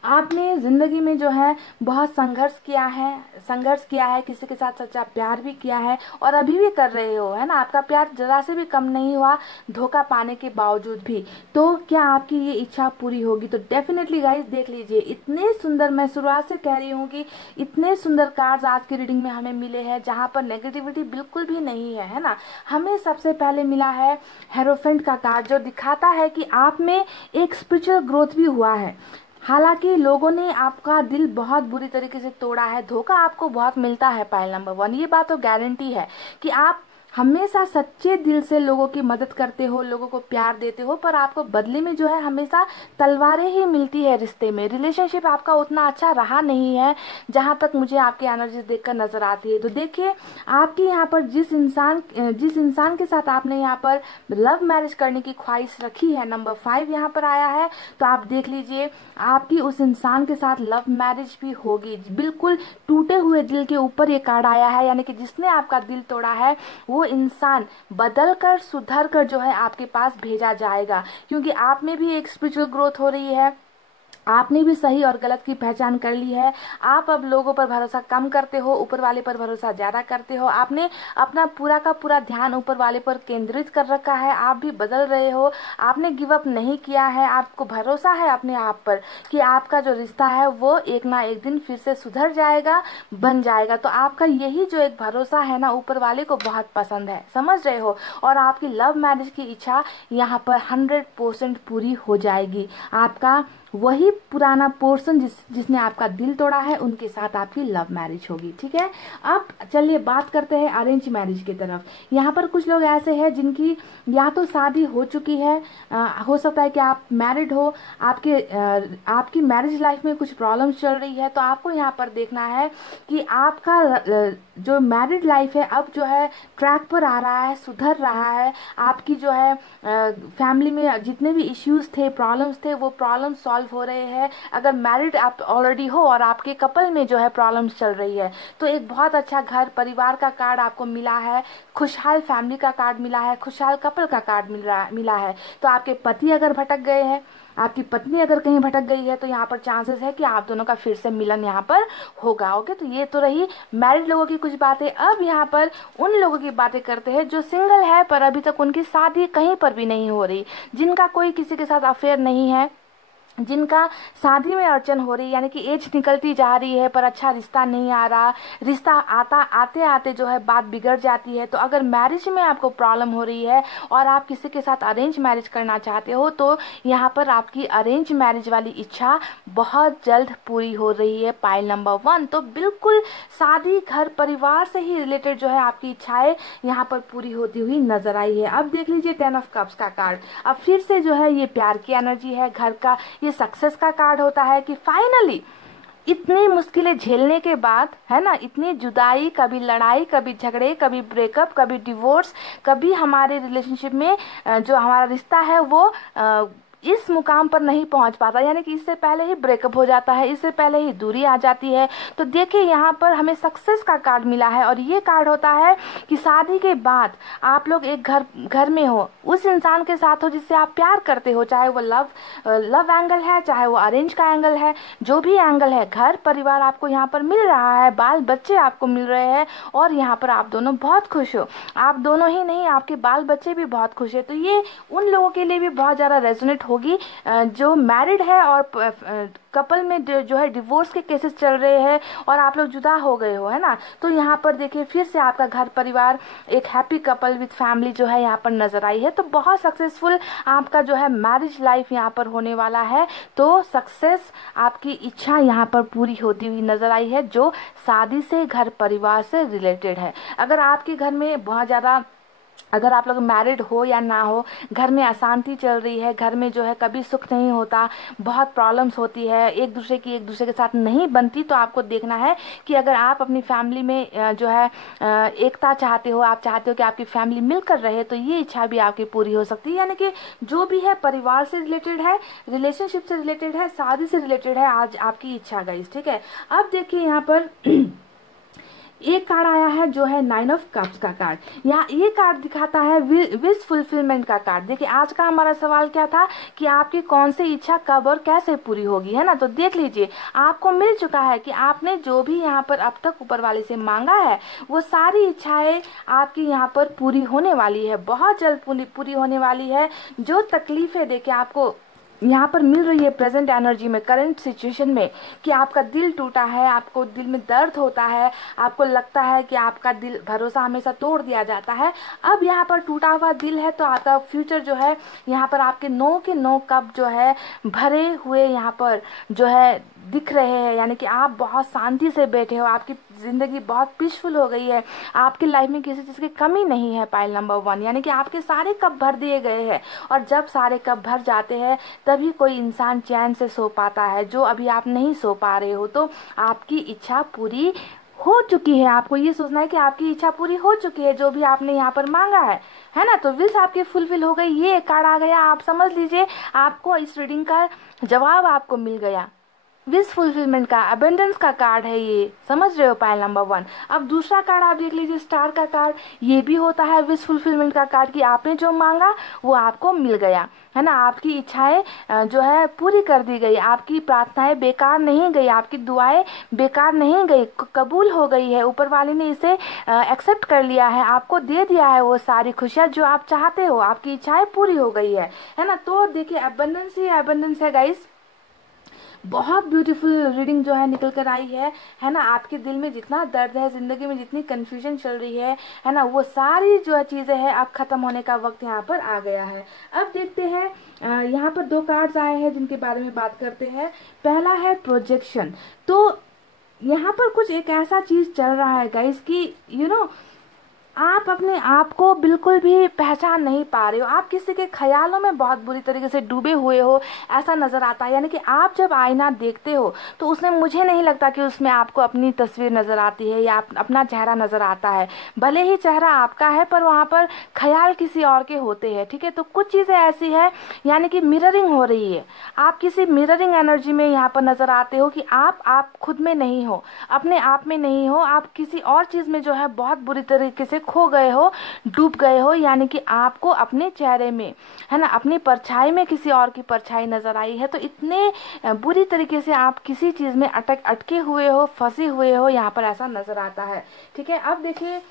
आपने जिंदगी में जो है बहुत संघर्ष किया है, किसी के साथ सच्चा प्यार भी किया है और अभी भी कर रहे हो, है ना, आपका प्यार जरा से भी कम नहीं हुआ धोखा पाने के बावजूद भी। तो क्या आपकी ये इच्छा पूरी होगी? तो डेफिनेटली गाइस देख लीजिए, इतने सुंदर, मैं शुरुआत से कह रही हूँ कि इतने सुंदर कार्ड्स आज की रीडिंग में हमें मिले हैं जहां पर नेगेटिविटी बिल्कुल भी नहीं है ना। हमें सबसे पहले मिला है हेरोफेंट का कार्ड, जो दिखाता है कि आप में एक स्पिरिचुअल ग्रोथ भी हुआ है। हालांकि लोगों ने आपका दिल बहुत बुरी तरीके से तोड़ा है, धोखा आपको बहुत मिलता है पाइल नंबर 1, ये बात तो गारंटी है कि आप हमेशा सच्चे दिल से लोगों की मदद करते हो, लोगों को प्यार देते हो, पर आपको बदले में जो है हमेशा तलवारें ही मिलती है रिश्ते में। रिलेशनशिप आपका उतना अच्छा रहा नहीं है जहां तक मुझे आपकी एनर्जीज देखकर नजर आती है। तो देखिए, आपकी यहाँ पर जिस इंसान के साथ आपने यहाँ पर लव मैरिज करने की ख्वाहिश रखी है, नंबर 5 यहाँ पर आया है, तो आप देख लीजिए आपकी उस इंसान के साथ लव मैरिज भी होगी। बिल्कुल टूटे हुए दिल के ऊपर ये कार्ड आया है, यानी कि जिसने आपका दिल तोड़ा है वो इंसान बदल कर, सुधर कर जो है आपके पास भेजा जाएगा, क्योंकि आप में भी एक स्पिरिचुअल ग्रोथ हो रही है, आपने भी सही और गलत की पहचान कर ली है। आप अब लोगों पर भरोसा कम करते हो, ऊपर वाले पर भरोसा ज्यादा करते हो, आपने अपना पूरा का पूरा ध्यान ऊपर वाले पर केंद्रित कर रखा है, आप भी बदल रहे हो, आपने गिव अप नहीं किया है, आपको भरोसा है अपने आप पर कि आपका जो रिश्ता है वो एक ना एक दिन फिर से सुधर जाएगा, बन जाएगा। तो आपका यही जो एक भरोसा है ना, ऊपर वाले को बहुत पसंद है, समझ रहे हो, और आपकी लव मैरिज की इच्छा यहाँ पर 100% पूरी हो जाएगी। आपका वही पुराना पोर्शन जिसने आपका दिल तोड़ा है, उनके साथ आपकी लव मैरिज होगी, ठीक है। अब चलिए बात करते हैं अरेंज मैरिज की तरफ। यहाँ पर कुछ लोग ऐसे हैं जिनकी या तो शादी हो चुकी है, हो सकता है कि आप मैरिड हो, आपकी मैरिज लाइफ में कुछ प्रॉब्लम्स चल रही है, तो आपको यहाँ पर देखना है कि आपका जो मैरिड लाइफ है अब जो है ट्रैक पर आ रहा है, सुधर रहा है। आपकी जो है फैमिली में जितने भी इश्यूज थे, प्रॉब्लम्स थे, वो प्रॉब्लम सॉल्व सॉल्व हो रहे हैं, अगर मैरिड आप ऑलरेडी हो और आपके कपल में जो है प्रॉब्लम्स चल रही है, तो एक बहुत अच्छा घर परिवार का कार्ड आपको मिला है, खुशहाल फैमिली का कार्ड मिला है, खुशहाल कपल का कार्ड मिला है। तो आपके पति अगर भटक गए हैं, आपकी पत्नी अगर कहीं भटक गई है, तो यहाँ पर चांसेस है कि आप दोनों का फिर से मिलन यहाँ पर होगा। ओके, तो ये तो रही मैरिड लोगों की कुछ बातें। अब यहाँ पर उन लोगों की बातें करते हैं जो सिंगल है पर अभी तक उनकी शादी कहीं पर भी नहीं हो रही, जिनका कोई किसी के साथ अफेयर नहीं है, जिनका शादी में अड़चन हो रही, यानी कि एज निकलती जा रही है पर अच्छा रिश्ता नहीं आ रहा, रिश्ता आते आते जो है बात बिगड़ जाती है। तो अगर मैरिज में आपको प्रॉब्लम हो रही है और आप किसी के साथ अरेंज मैरिज करना चाहते हो, तो यहाँ पर आपकी अरेंज मैरिज वाली इच्छा बहुत जल्द पूरी हो रही है, पाइल नंबर 1। तो बिल्कुल शादी घर परिवार से ही रिलेटेड जो है आपकी इच्छाएं यहाँ पर पूरी होती हुई नजर आई है। अब देख लीजिए 10 ऑफ कप्स का कार्ड। अब फिर से जो है ये प्यार की एनर्जी है, घर का ये सक्सेस का कार्ड होता है कि फाइनली इतनी मुश्किलें झेलने के बाद, है ना, इतनी जुदाई, कभी लड़ाई, कभी झगड़े, कभी ब्रेकअप, कभी डिवोर्स, कभी हमारे रिलेशनशिप में जो हमारा रिश्ता है वो इस मुकाम पर नहीं पहुंच पाता, यानी कि इससे पहले ही ब्रेकअप हो जाता है, इससे पहले ही दूरी आ जाती है। तो देखिए यहाँ पर हमें सक्सेस का कार्ड मिला है और ये कार्ड होता है कि शादी के बाद आप लोग एक घर में हो, उस इंसान के साथ हो जिससे आप प्यार करते हो, चाहे वो लव एंगल है, चाहे वो अरेंज का एंगल है, जो भी एंगल है, घर परिवार आपको यहाँ पर मिल रहा है, बाल बच्चे आपको मिल रहे हैं और यहाँ पर आप दोनों बहुत खुश हो। आप दोनों ही नहीं, आपके बाल बच्चे भी बहुत खुश है। तो ये उन लोगों के लिए भी बहुत ज्यादा रेजोनेट होगी जो मैरिड है और कपल में जो है डिवोर्स के केसेस चल रहे हैं और आप लोग जुदा हो गए हो, है ना। तो यहाँ पर देखिए फिर से आपका घर परिवार, एक हैप्पी कपल विद फैमिली जो है यहाँ पर नजर आई है। तो बहुत सक्सेसफुल आपका जो है मैरिज लाइफ यहाँ पर होने वाला है। तो सक्सेस, आपकी इच्छा यहाँ पर पूरी होती हुई नजर आई है जो शादी से घर परिवार से रिलेटेड है। अगर आपके घर में बहुत ज्यादा, अगर आप लोग मैरिड हो या ना हो, घर में अशांति चल रही है, घर में जो है कभी सुख नहीं होता, बहुत प्रॉब्लम्स होती है, एक दूसरे के साथ नहीं बनती, तो आपको देखना है कि अगर आप अपनी फैमिली में जो है एकता चाहते हो, आप चाहते हो कि आपकी फैमिली मिलकर रहे, तो ये इच्छा भी आपकी पूरी हो सकती है। यानी कि जो भी है परिवार से रिलेटेड है, रिलेशनशिप से रिलेटेड है, शादी से रिलेटेड है आज आपकी इच्छा गाइस, ठीक है। अब देखिए यहाँ पर एक कार्ड आया है जो है 9 ऑफ कप्स का कार्ड। यहाँ ये कार्ड दिखाता है विश फुलफिलमेंट का कार्ड। देखिए आज का हमारा सवाल क्या था कि आपकी कौन सी इच्छा कब और कैसे पूरी होगी, है ना। तो देख लीजिए आपको मिल चुका है कि आपने जो भी यहाँ पर अब तक ऊपर वाले से मांगा है वो सारी इच्छाएं आपकी यहाँ पर पूरी होने वाली है, बहुत जल्द पूरी होने वाली है। जो तकलीफें देखिए आपको यहाँ पर मिल रही है प्रेजेंट एनर्जी में, करंट सिचुएशन में, कि आपका दिल टूटा है, आपको दिल में दर्द होता है, आपको लगता है कि आपका दिल भरोसा हमेशा तोड़ दिया जाता है। अब यहाँ पर टूटा हुआ दिल है तो आपका फ्यूचर जो है यहाँ पर आपके 9 के 9 कप जो है भरे हुए यहाँ पर जो है दिख रहे हैं। यानी कि आप बहुत शांति से बैठे हो, आपकी जिंदगी बहुत पीसफुल हो गई है, आपकी लाइफ में किसी चीज की कमी नहीं है, पाइल नंबर 1। यानी कि आपके सारे कप भर दिए गए हैं और जब सारे कप भर जाते हैं तभी कोई इंसान चैन से सो पाता है, जो अभी आप नहीं सो पा रहे हो। तो आपकी इच्छा पूरी हो चुकी है, आपको ये सोचना है कि आपकी इच्छा पूरी हो चुकी है, जो भी आपने यहाँ पर मांगा है ना। तो विश आपकी फुलफिल हो गई। ये कार्ड आ गया, आप समझ लीजिए आपको इस रीडिंग का जवाब आपको मिल गया। विश फुलफिलमेंट का, अबेंडेंस का कार्ड है ये, समझ रहे हो, पाइल नंबर 1। अब दूसरा कार्ड आप देख लीजिए, स्टार का कार्ड। ये भी होता है विश फुलफिलमेंट का कार्ड कि आपने जो मांगा वो आपको मिल गया, है ना। आपकी इच्छाएं जो है पूरी कर दी गई, आपकी प्रार्थनाएं बेकार नहीं गई, आपकी दुआएं बेकार नहीं गई, कबूल हो गई है। ऊपर वाले ने इसे एक्सेप्ट कर लिया है, आपको दे दिया है वो सारी खुशियां जो आप चाहते हो, आपकी इच्छाएं पूरी हो गई है ना। तो देखिए अबंडेंस ही अबंडेंस है गाइस। बहुत ब्यूटीफुल रीडिंग जो है निकल कर आई है ना। आपके दिल में जितना दर्द है, जिंदगी में जितनी कंफ्यूजन चल रही है ना, वो सारी जो चीजें हैं अब खत्म होने का वक्त यहाँ पर आ गया है। अब देखते हैं यहाँ पर 2 कार्ड्स आए हैं जिनके बारे में बात करते हैं। पहला है प्रोजेक्शन। तो यहाँ पर कुछ एक ऐसा चीज चल रहा है गाइस कि आप अपने आप को बिल्कुल भी पहचान नहीं पा रहे हो, आप किसी के ख्यालों में बहुत बुरी तरीके से डूबे हुए हो, ऐसा नजर आता है। यानी कि आप जब आईना देखते हो तो उसमें मुझे नहीं लगता कि उसमें आपको अपनी तस्वीर नजर आती है या अपना चेहरा नजर आता है। भले ही चेहरा आपका है पर वहां पर ख्याल किसी और के होते हैं, ठीक है। तो कुछ चीजें ऐसी है, यानी कि मिररिंग हो रही है, आप किसी मिररिंग एनर्जी में यहाँ पर नजर आते हो कि आप खुद में नहीं हो, अपने आप में नहीं हो, आप किसी और चीज में जो है बहुत बुरी तरीके से खो गए हो, डूब गए हो। यानी कि आपको अपने चेहरे में, है ना, अपनी परछाई में किसी और की परछाई नजर आई है। तो इतने बुरी तरीके से आप किसी चीज में अटके हुए हो, फंसे हुए हो, यहाँ पर ऐसा नजर आता है, ठीक है। अब देखिए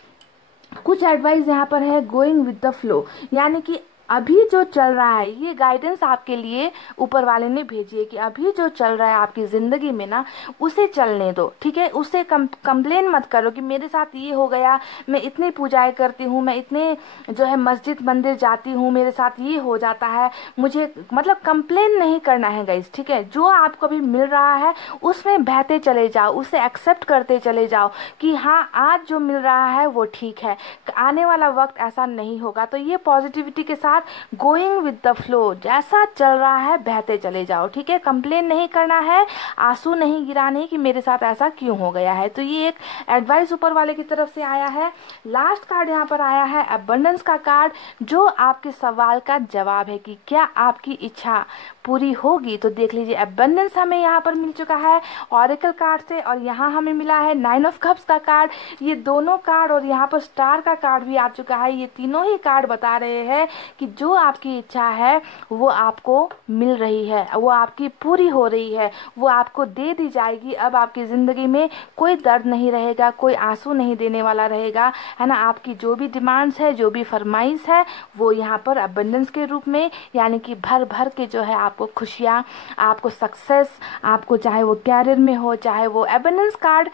कुछ एडवाइस यहाँ पर है, गोइंग विद द फ्लो, यानी कि अभी जो चल रहा है, ये गाइडेंस आपके लिए ऊपर वाले ने भेजी है कि अभी जो चल रहा है आपकी जिंदगी में ना, उसे चलने दो, ठीक है। उससे कंप्लेन मत करो कि मेरे साथ ये हो गया, मैं इतनी पूजाएं करती हूँ, मैं इतने जो है मस्जिद मंदिर जाती हूँ, मेरे साथ ये हो जाता है, मुझे मतलब कंप्लेन नहीं करना है गाइस, ठीक है। जो आपको अभी मिल रहा है उसमें बहते चले जाओ, उसे एक्सेप्ट करते चले जाओ कि हाँ आज जो मिल रहा है वो ठीक है, आने वाला वक्त ऐसा नहीं होगा। तो ये पॉजिटिविटी के साथ गोइंग विद द फ्लो, जैसा चल रहा है बहते चले जाओ, ठीक है। कंप्लेन नहीं करना है, आंसू नहीं गिराने कि मेरे साथ ऐसा क्यों हो गया है। तो ये एक एडवाइस ऊपर वाले की तरफ से आया है। लास्ट कार्ड यहाँ पर आया है अबंडेंस का कार्ड, जो आपके सवाल का जवाब है कि क्या आपकी इच्छा पूरी होगी। तो देख लीजिए अबंडेंस हमें यहाँ पर मिल चुका है ऑरेकल कार्ड से, और यहाँ हमें मिला है 9 ऑफ कप्स का कार्ड। ये दोनों कार्ड और यहाँ पर स्टार का कार्ड भी आ चुका है। ये तीनों ही कार्ड बता रहे हैं कि जो आपकी इच्छा है वो आपको मिल रही है, वो आपकी पूरी हो रही है, वो आपको दे दी जाएगी। अब आपकी जिंदगी में कोई दर्द नहीं रहेगा, कोई आंसू नहीं देने वाला रहेगा, है ना। आपकी जो भी डिमांड्स है, जो भी फरमाइश है, वो यहाँ पर अबंडेंस के रूप में, यानी कि भर भर के जो है आपको खुशियाँ, आपको सक्सेस, आपको चाहे वो कैरियर में हो, चाहे वो अबंडेंस कार्ड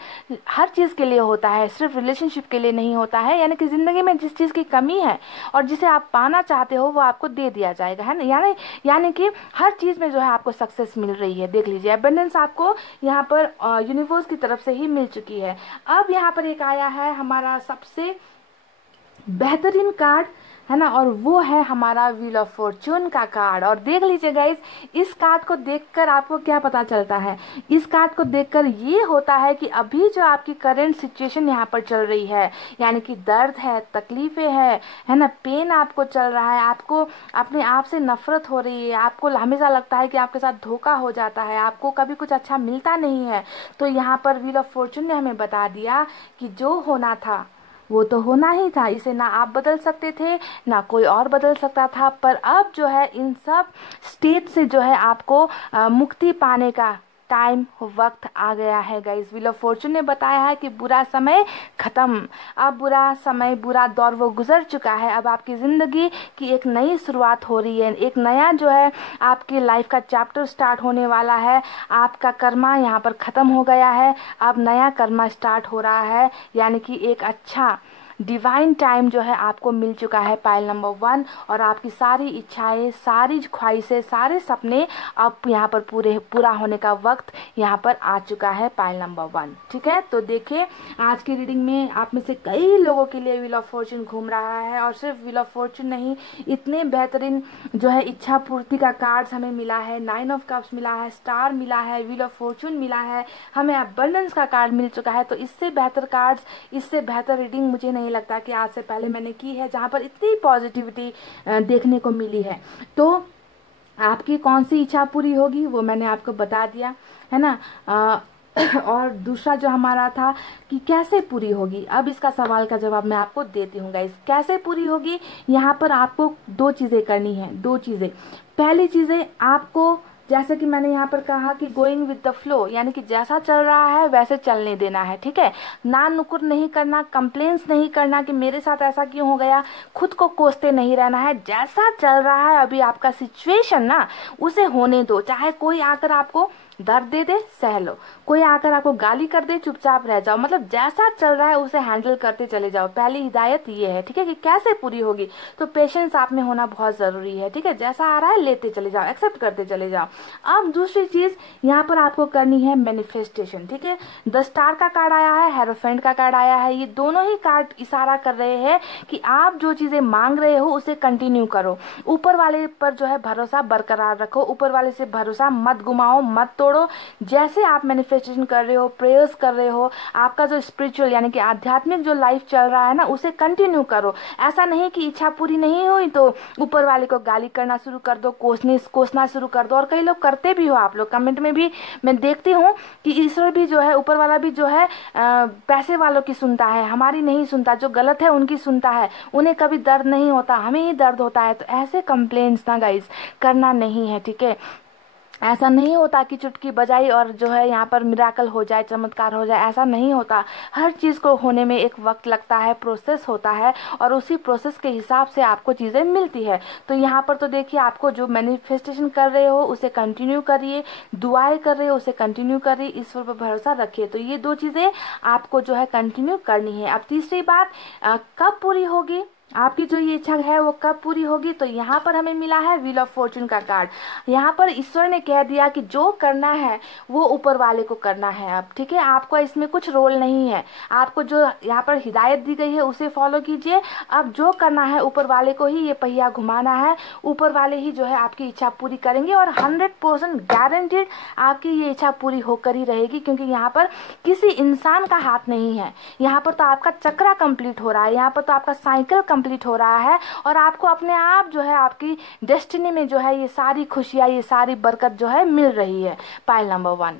हर चीज़ के लिए होता है, सिर्फ रिलेशनशिप के लिए नहीं होता है। यानी कि जिंदगी में जिस चीज़ की कमी है और जिसे आप पाना चाहते हो वो आपको दे दिया जाएगा, है ना। यानी कि हर चीज़ में जो है आपको सक्सेस मिल रही है। देख लीजिए अबंडेंस आपको यहाँ पर यूनिवर्स की तरफ से ही मिल चुकी है। अब यहाँ पर एक आया है हमारा सबसे बेहतरीन कार्ड, है ना, और वो है हमारा व्हील ऑफ फॉर्च्यून का कार्ड। और देख लीजिए गाइस, इस कार्ड को देखकर आपको क्या पता चलता है। इस कार्ड को देखकर ये होता है कि अभी जो आपकी करंट सिचुएशन यहाँ पर चल रही है, यानी कि दर्द है, तकलीफें है ना, पेन आपको चल रहा है, आपको अपने आप से नफरत हो रही है, आपको हमेशा लगता है कि आपके साथ धोखा हो जाता है, आपको कभी कुछ अच्छा मिलता नहीं है। तो यहाँ पर व्हील ऑफ फॉर्च्यून ने हमें बता दिया कि जो होना था वो तो होना ही था, इसे ना आप बदल सकते थे ना कोई और बदल सकता था। पर अब जो है इन सब स्टेट से जो है आपको मुक्ति पाने का टाइम, वक्त आ गया है गाइस। व्हील ऑफ फॉर्च्यून ने बताया है कि बुरा समय खत्म, अब बुरा समय, बुरा दौर वो गुजर चुका है। अब आपकी जिंदगी की एक नई शुरुआत हो रही है, एक नया जो है आपकी लाइफ का चैप्टर स्टार्ट होने वाला है। आपका कर्मा यहाँ पर खत्म हो गया है, अब नया कर्मा स्टार्ट हो रहा है, यानी कि एक अच्छा डिवाइन टाइम जो है आपको मिल चुका है, पाइल नंबर 1। और आपकी सारी इच्छाएं, सारी ख्वाहिशें, सारे सपने अब यहाँ पर पूरा होने का वक्त यहाँ पर आ चुका है, पाइल नंबर 1, ठीक है। तो देखिए आज की रीडिंग में आप में से कई लोगों के लिए व्हील ऑफ फॉर्च्यून घूम रहा है, और सिर्फ व्हील ऑफ फॉर्च्यून नहीं, इतने बेहतरीन जो है इच्छा पूर्ति का कार्ड्स हमें मिला है, 9 ऑफ कप्स मिला है, स्टार मिला है, व्हील ऑफ फॉर्च्यून मिला है, हमें अबंडेंस का कार्ड मिल चुका है। तो इससे बेहतर कार्ड्स, इससे बेहतर रीडिंग मुझे नहीं लगता कि आज से पहले मैंने की है, जहां पर इतनी पॉजिटिविटी देखने को मिली है। तो आपकी कौन सी इच्छा पूरी होगी वो मैंने आपको बता दिया, है ना। और दूसरा जो हमारा था कि कैसे पूरी होगी, अब इसका सवाल का जवाब मैं आपको देती हूँ गाइस। कैसे पूरी होगी, यहाँ पर आपको 2 चीजें करनी है, 2 चीजें। पहली चीजें आपको, जैसे कि मैंने यहाँ पर कहा कि गोइंग विद द फ्लो, यानी कि जैसा चल रहा है वैसे चलने देना है, ठीक है। ना नुकुर नहीं करना, कंप्लेंट्स नहीं करना कि मेरे साथ ऐसा क्यों हो गया, खुद को कोसते नहीं रहना है। जैसा चल रहा है अभी आपका सिचुएशन ना, उसे होने दो। चाहे कोई आकर आपको दर्द दे दे, सह लो, कोई आकर आपको गाली कर दे, चुपचाप रह जाओ। मतलब जैसा चल रहा है उसे हैंडल करते चले जाओ। पहली हिदायत ये है, ठीक है, कि कैसे पूरी होगी। तो पेशेंस आप में होना बहुत जरूरी है, ठीक है। जैसा आ रहा है लेते चले जाओ, एक्सेप्ट करते चले जाओ। अब दूसरी चीज यहाँ पर आपको करनी है मैनिफेस्टेशन, ठीक है। 10 स्टार का कार्ड आया है, हेरोफेंट का कार्ड आया है, ये दोनों ही कार्ड इशारा कर रहे हैं कि आप जो चीजें मांग रहे हो उसे कंटिन्यू करो, ऊपर वाले पर जो है भरोसा बरकरार रखो, ऊपर वाले से भरोसा मत गुमाओ, मत तोड़ो। जैसे आप मैनिफेस्टेशन कर रहे हो, प्रेयर्स कर रहे हो, आपका जो स्पिरिचुअल यानी कि आध्यात्मिक जो लाइफ चल रहा है ना, उसे कंटिन्यू करो। ऐसा नहीं कि इच्छा पूरी नहीं हुई तो ऊपर वाले को गाली करना शुरू कर दो, कोसना शुरू कर दो। और कई लोग करते भी हो, आप लोग कमेंट में भी मैं देखती हूँ कि ईश्वर भी जो है, ऊपर वाला भी जो है पैसे वालों की सुनता है, हमारी नहीं सुनता, जो गलत है उनकी सुनता है, उन्हें कभी दर्द नहीं होता, हमें ही दर्द होता है। तो ऐसे कंप्लेंट्स ना गाइस करना नहीं है, ठीक है। ऐसा नहीं होता कि चुटकी बजाई और जो है यहाँ पर मिराकल हो जाए, चमत्कार हो जाए, ऐसा नहीं होता। हर चीज को होने में एक वक्त लगता है, प्रोसेस होता है, और उसी प्रोसेस के हिसाब से आपको चीजें मिलती है। तो यहाँ पर तो देखिए, आपको जो मैनिफेस्टेशन कर रहे हो उसे कंटिन्यू करिए, दुआएं कर रहे हो उसे कंटिन्यू करिए, ईश्वर पर भरोसा रखिए। तो ये 2 चीजें आपको जो है कंटिन्यू करनी है। अब तीसरी बात, कब पूरी होगी आपकी जो ये इच्छा है, वो कब पूरी होगी? तो यहाँ पर हमें मिला है व्हील ऑफ फॉर्चून का कार्ड। यहाँ पर ईश्वर ने कह दिया कि जो करना है वो ऊपर वाले को करना है अब, ठीक है। आपको इसमें कुछ रोल नहीं है, आपको जो यहाँ पर हिदायत दी गई है उसे फॉलो कीजिए। अब जो करना है ऊपर वाले को ही ये पहिया घुमाना है, ऊपर वाले ही जो है आपकी इच्छा पूरी करेंगे, और 100% गारंटीड आपकी ये इच्छा पूरी होकर ही रहेगी, क्योंकि यहाँ पर किसी इंसान का हाथ नहीं है। यहाँ पर तो आपका चक्रा कंप्लीट हो रहा है, यहाँ पर तो आपका साइकिल कंप्लीट हो रहा है, और आपको अपने आप जो है आपकी डेस्टिनी में जो है ये सारी खुशियां, ये सारी बरकत जो है मिल रही है। Pile number 1।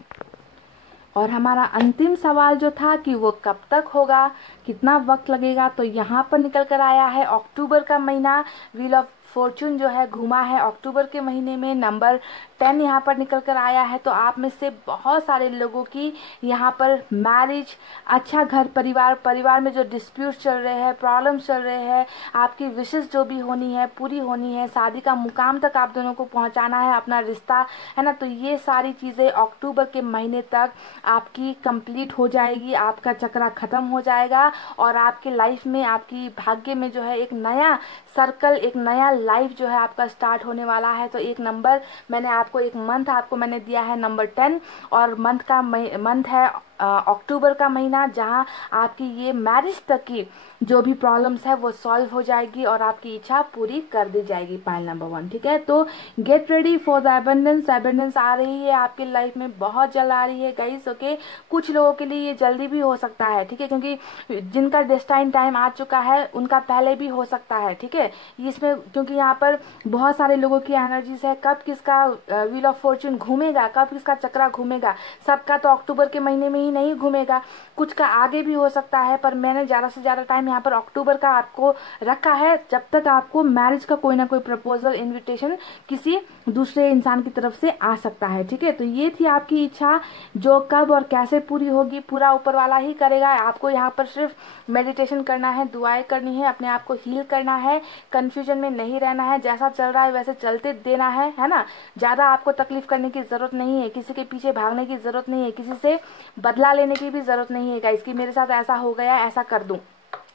और हमारा अंतिम सवाल जो था कि वो कब तक होगा, कितना वक्त लगेगा, तो यहाँ पर निकल कर आया है अक्टूबर का महीना। व्हील ऑफ फॉर्चून जो है घुमा है अक्टूबर के महीने में, नंबर 10 यहाँ पर निकल कर आया है। तो आप में से बहुत सारे लोगों की यहाँ पर मैरिज, अच्छा घर परिवार, परिवार में जो डिस्प्यूट चल रहे हैं, प्रॉब्लम्स चल रहे हैं, आपकी विशेष जो भी होनी है पूरी होनी है, शादी का मुकाम तक आप दोनों को पहुंचाना है, अपना रिश्ता है ना। तो ये सारी चीजें अक्टूबर के महीने तक आपकी कंप्लीट हो जाएगी, आपका चक्रा खत्म हो जाएगा, और आपके लाइफ में, आपकी भाग्य में जो है एक नया सर्कल, एक नया लाइफ जो है आपका स्टार्ट होने वाला है। तो एक नंबर मैंने आपको, एक मंथ आपको मैंने दिया है नंबर 10, और मंथ है अक्टूबर का महीना, जहां आपकी ये मैरिज तक की जो भी प्रॉब्लम्स है वो सॉल्व हो जाएगी और आपकी इच्छा पूरी कर दी जाएगी। पाइल नंबर 1, ठीक है। तो get ready for the abundance. Abundance आ रही है आपकी लाइफ में, बहुत जल्द आ रही है गाइस, ओके। कुछ लोगों के लिए ये जल्दी भी हो सकता है, ठीक है, क्योंकि जिनका डेस्टाइन टाइम आ चुका है उनका पहले भी हो सकता है, ठीक है। इसमें क्योंकि यहाँ पर बहुत सारे लोगों की एनर्जीज है, कब किसका व्हील ऑफ फॉर्चून घूमेगा, कब किसका चक्रा घूमेगा, सबका तो अक्टूबर के महीने में ही नहीं घूमेगा, कुछ का आगे भी हो सकता है। पर मैंने ज्यादा से ज्यादा टाइम यहाँ पर अक्टूबर का आपको रखा है, जब तक आपको मैरिज का कोई ना कोई प्रपोजल, इनविटेशन किसी दूसरे इंसान की तरफ से आ सकता है, ठीक है। तो ये थी आपकी इच्छा, जो कब और कैसे पूरी होगी पूरा ऊपर वाला ही करेगा। आपको यहाँ पर सिर्फ मेडिटेशन करना है, दुआएं करनी है, अपने आप को हील करना है, कंफ्यूजन में नहीं रहना है, जैसा चल रहा है वैसे चलते देना है ना। ज्यादा आपको तकलीफ करने की जरूरत नहीं है, किसी के पीछे भागने की जरूरत नहीं है, किसी से बदला लेने की भी जरूरत नहीं है गाइस, कि मेरे साथ ऐसा हो गया ऐसा कर दूं,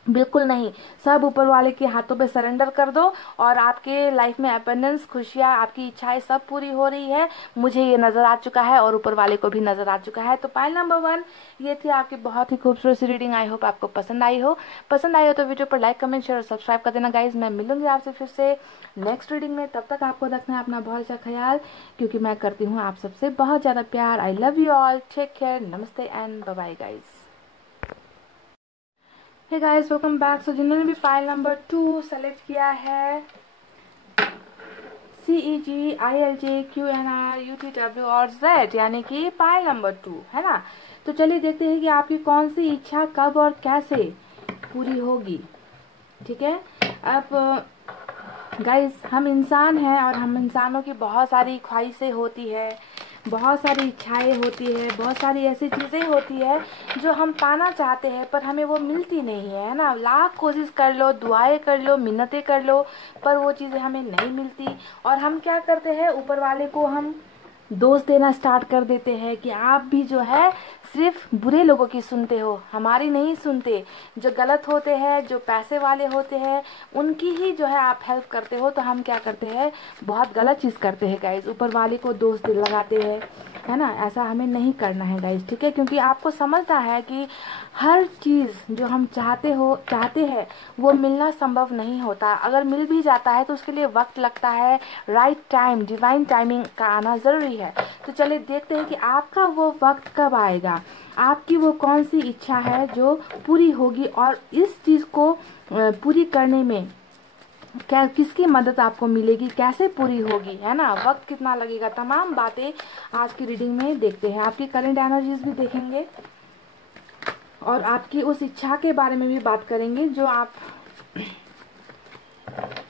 बिल्कुल नहीं। सब ऊपर वाले के हाथों पे सरेंडर कर दो, और आपके लाइफ में अबंडेंस, खुशियां, आपकी इच्छाएं सब पूरी हो रही है। मुझे ये नजर आ चुका है और ऊपर वाले को भी नजर आ चुका है। तो पाइल नंबर 1 ये थी आपकी बहुत ही खूबसूरत सी रीडिंग। आई होप आपको पसंद आई हो। पसंद आई हो तो वीडियो पर लाइक, कमेंट, शेयर और सब्सक्राइब कर देना गाइज। मैं मिलूंगी आपसे फिर से नेक्स्ट रीडिंग में। तब तक आपको रखना है अपना बहुत अच्छा ख्याल, क्योंकि मैं करती हूँ आप सबसे बहुत ज्यादा प्यार। I love you all, take care, नमस्ते and bye bye guys. Hey guys, welcome back. So जिन्होंने भी फाइल नंबर 2 सेलेक्ट किया है, CEG, ILJ, QNR, UTW और Z, यानी कि फाइल नंबर 2 है ना। तो चलिए देखते हैं कि आपकी कौन सी इच्छा कब और कैसे पूरी होगी, ठीक है। अब गाइस, हम इंसान हैं और हम इंसानों की बहुत सारी ख्वाहिशें होती है, बहुत सारी इच्छाएं होती है, बहुत सारी ऐसी चीजें होती है जो हम पाना चाहते हैं पर हमें वो मिलती नहीं है ना। लाख कोशिश कर लो, दुआएं कर लो, मिन्नतें कर लो, पर वो चीजें हमें नहीं मिलती। और हम क्या करते हैं, ऊपर वाले को हम दोष देना स्टार्ट कर देते हैं कि आप भी जो है सिर्फ बुरे लोगों की सुनते हो, हमारी नहीं सुनते। जो गलत होते हैं, जो पैसे वाले होते हैं, उनकी ही जो है आप हेल्प करते हो। तो हम क्या करते हैं, बहुत गलत चीज़ करते हैं गाइज, ऊपर वाले को दोष लगाते हैं, है ना। ऐसा हमें नहीं करना है गाइज, ठीक है। क्योंकि आपको समझना है कि हर चीज़ जो हम चाहते हैं वो मिलना संभव नहीं होता। अगर मिल भी जाता है तो उसके लिए वक्त लगता है, राइट टाइम, डिवाइन टाइमिंग का आना ज़रूरी है। तो चलिए देखते हैं कि आपका वो वक्त कब आएगा, आपकी वो कौन सी इच्छा है जो पूरी होगी, और इस चीज़ को पूरी करने में क्या किसकी मदद आपको मिलेगी, कैसे पूरी होगी, है ना, वक्त कितना लगेगा, तमाम बातें आज की रीडिंग में देखते हैं। आपकी करंट एनर्जीज भी देखेंगे और आपकी उस इच्छा के बारे में भी बात करेंगे जो आप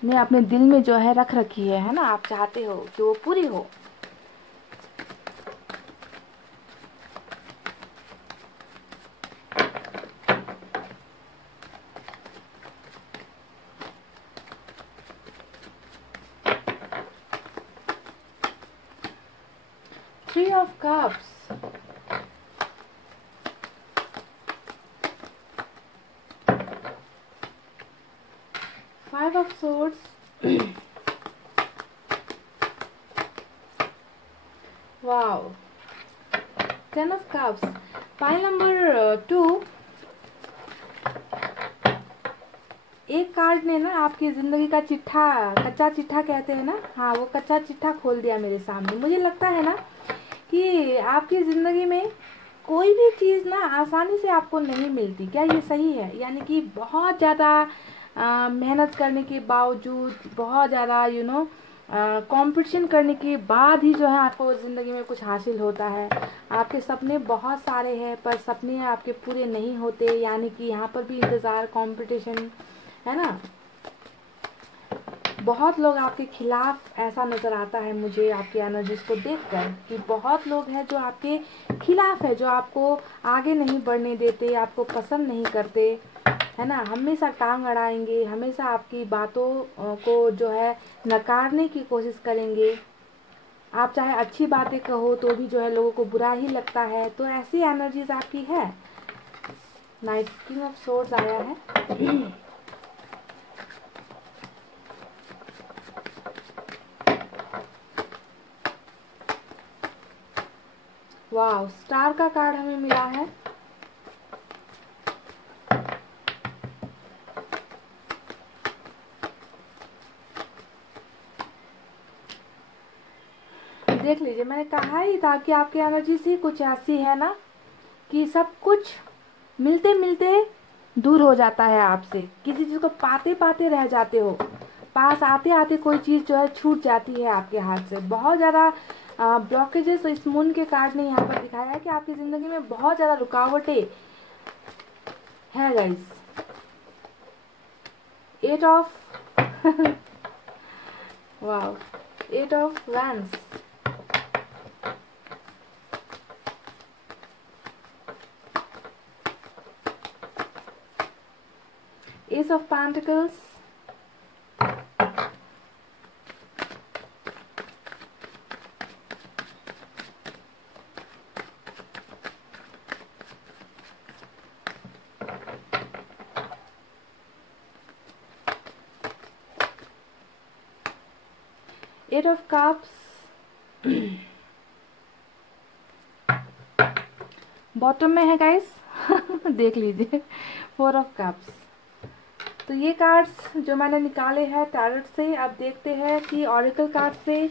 ने अपने दिल में जो है रख रखी है ना, आप चाहते हो कि वो पूरी हो। Three of cups, five of swords, wow, ten of cups. Pile number 2, एक कार्ड ने ना आपकी जिंदगी का चिट्ठा, कच्चा चिट्ठा कहते हैं ना, हाँ, वो कच्चा चिट्ठा खोल दिया मेरे सामने। मुझे लगता है ना कि आपकी जिंदगी में कोई भी चीज़ ना आसानी से आपको नहीं मिलती। क्या ये सही है? यानी कि बहुत ज़्यादा मेहनत करने के बावजूद, बहुत ज़्यादा कंपटीशन करने के बाद ही जो है आपको ज़िंदगी में कुछ हासिल होता है। आपके सपने बहुत सारे हैं पर सपने आपके पूरे नहीं होते, यानी कि यहाँ पर भी इंतज़ार, कंपटीशन, है ना। बहुत लोग आपके खिलाफ, ऐसा नज़र आता है मुझे आपकी एनर्जीज को देखकर कि बहुत लोग हैं जो आपके खिलाफ है, जो आपको आगे नहीं बढ़ने देते, आपको पसंद नहीं करते, है ना। हमेशा टांग अड़ाएंगे, हमेशा आपकी बातों को जो है नकारने की कोशिश करेंगे। आप चाहे अच्छी बातें कहो तो भी जो है लोगों को बुरा ही लगता है। तो ऐसी एनर्जीज आपकी है। नाइट किंग ऑफ सोर्ड्स आया है। वाह, स्टार का कार्ड हमें मिला है। देख लीजिए, मैंने कहा ही था कि आपकी एनर्जी से कुछ ऐसी है ना कि सब कुछ मिलते मिलते दूर हो जाता है आपसे। किसी चीज को पाते पाते रह जाते हो, पास आते आते कोई चीज जो है छूट जाती है आपके हाथ से। बहुत ज्यादा ब्लॉकेजेस इस मून के कार्ड ने यहाँ पर दिखाया है कि आपकी जिंदगी में बहुत ज्यादा रुकावटें है guys. Eight of wow, eight of wands, ace of pentacles, eight of cups, bottom में है गाइस। देख लीजिए, फोर ऑफ कप्स। तो ये कार्ड्स जो मैंने निकाले हैं टैरोट से, अब देखते हैं कि ऑरेकल कार्ड से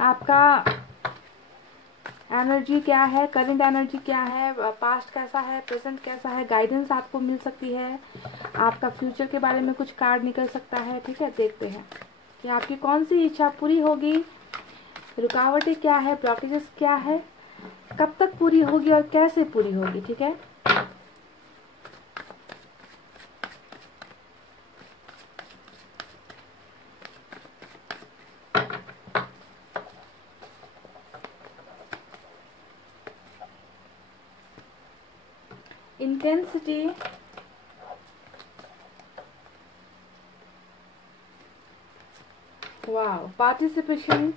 आपका एनर्जी क्या है, करंट एनर्जी क्या है, पास्ट कैसा है, प्रेजेंट कैसा है, गाइडेंस आपको मिल सकती है, आपका फ्यूचर के बारे में कुछ कार्ड निकल सकता है। ठीक है, देखते हैं कि आपकी कौन सी इच्छा पूरी होगी, रुकावटें क्या है, ब्लॉकेजेस क्या है, कब तक पूरी होगी और कैसे पूरी होगी। ठीक है, इंटेंसिटी, वाओ, पार्टिसिपेशन,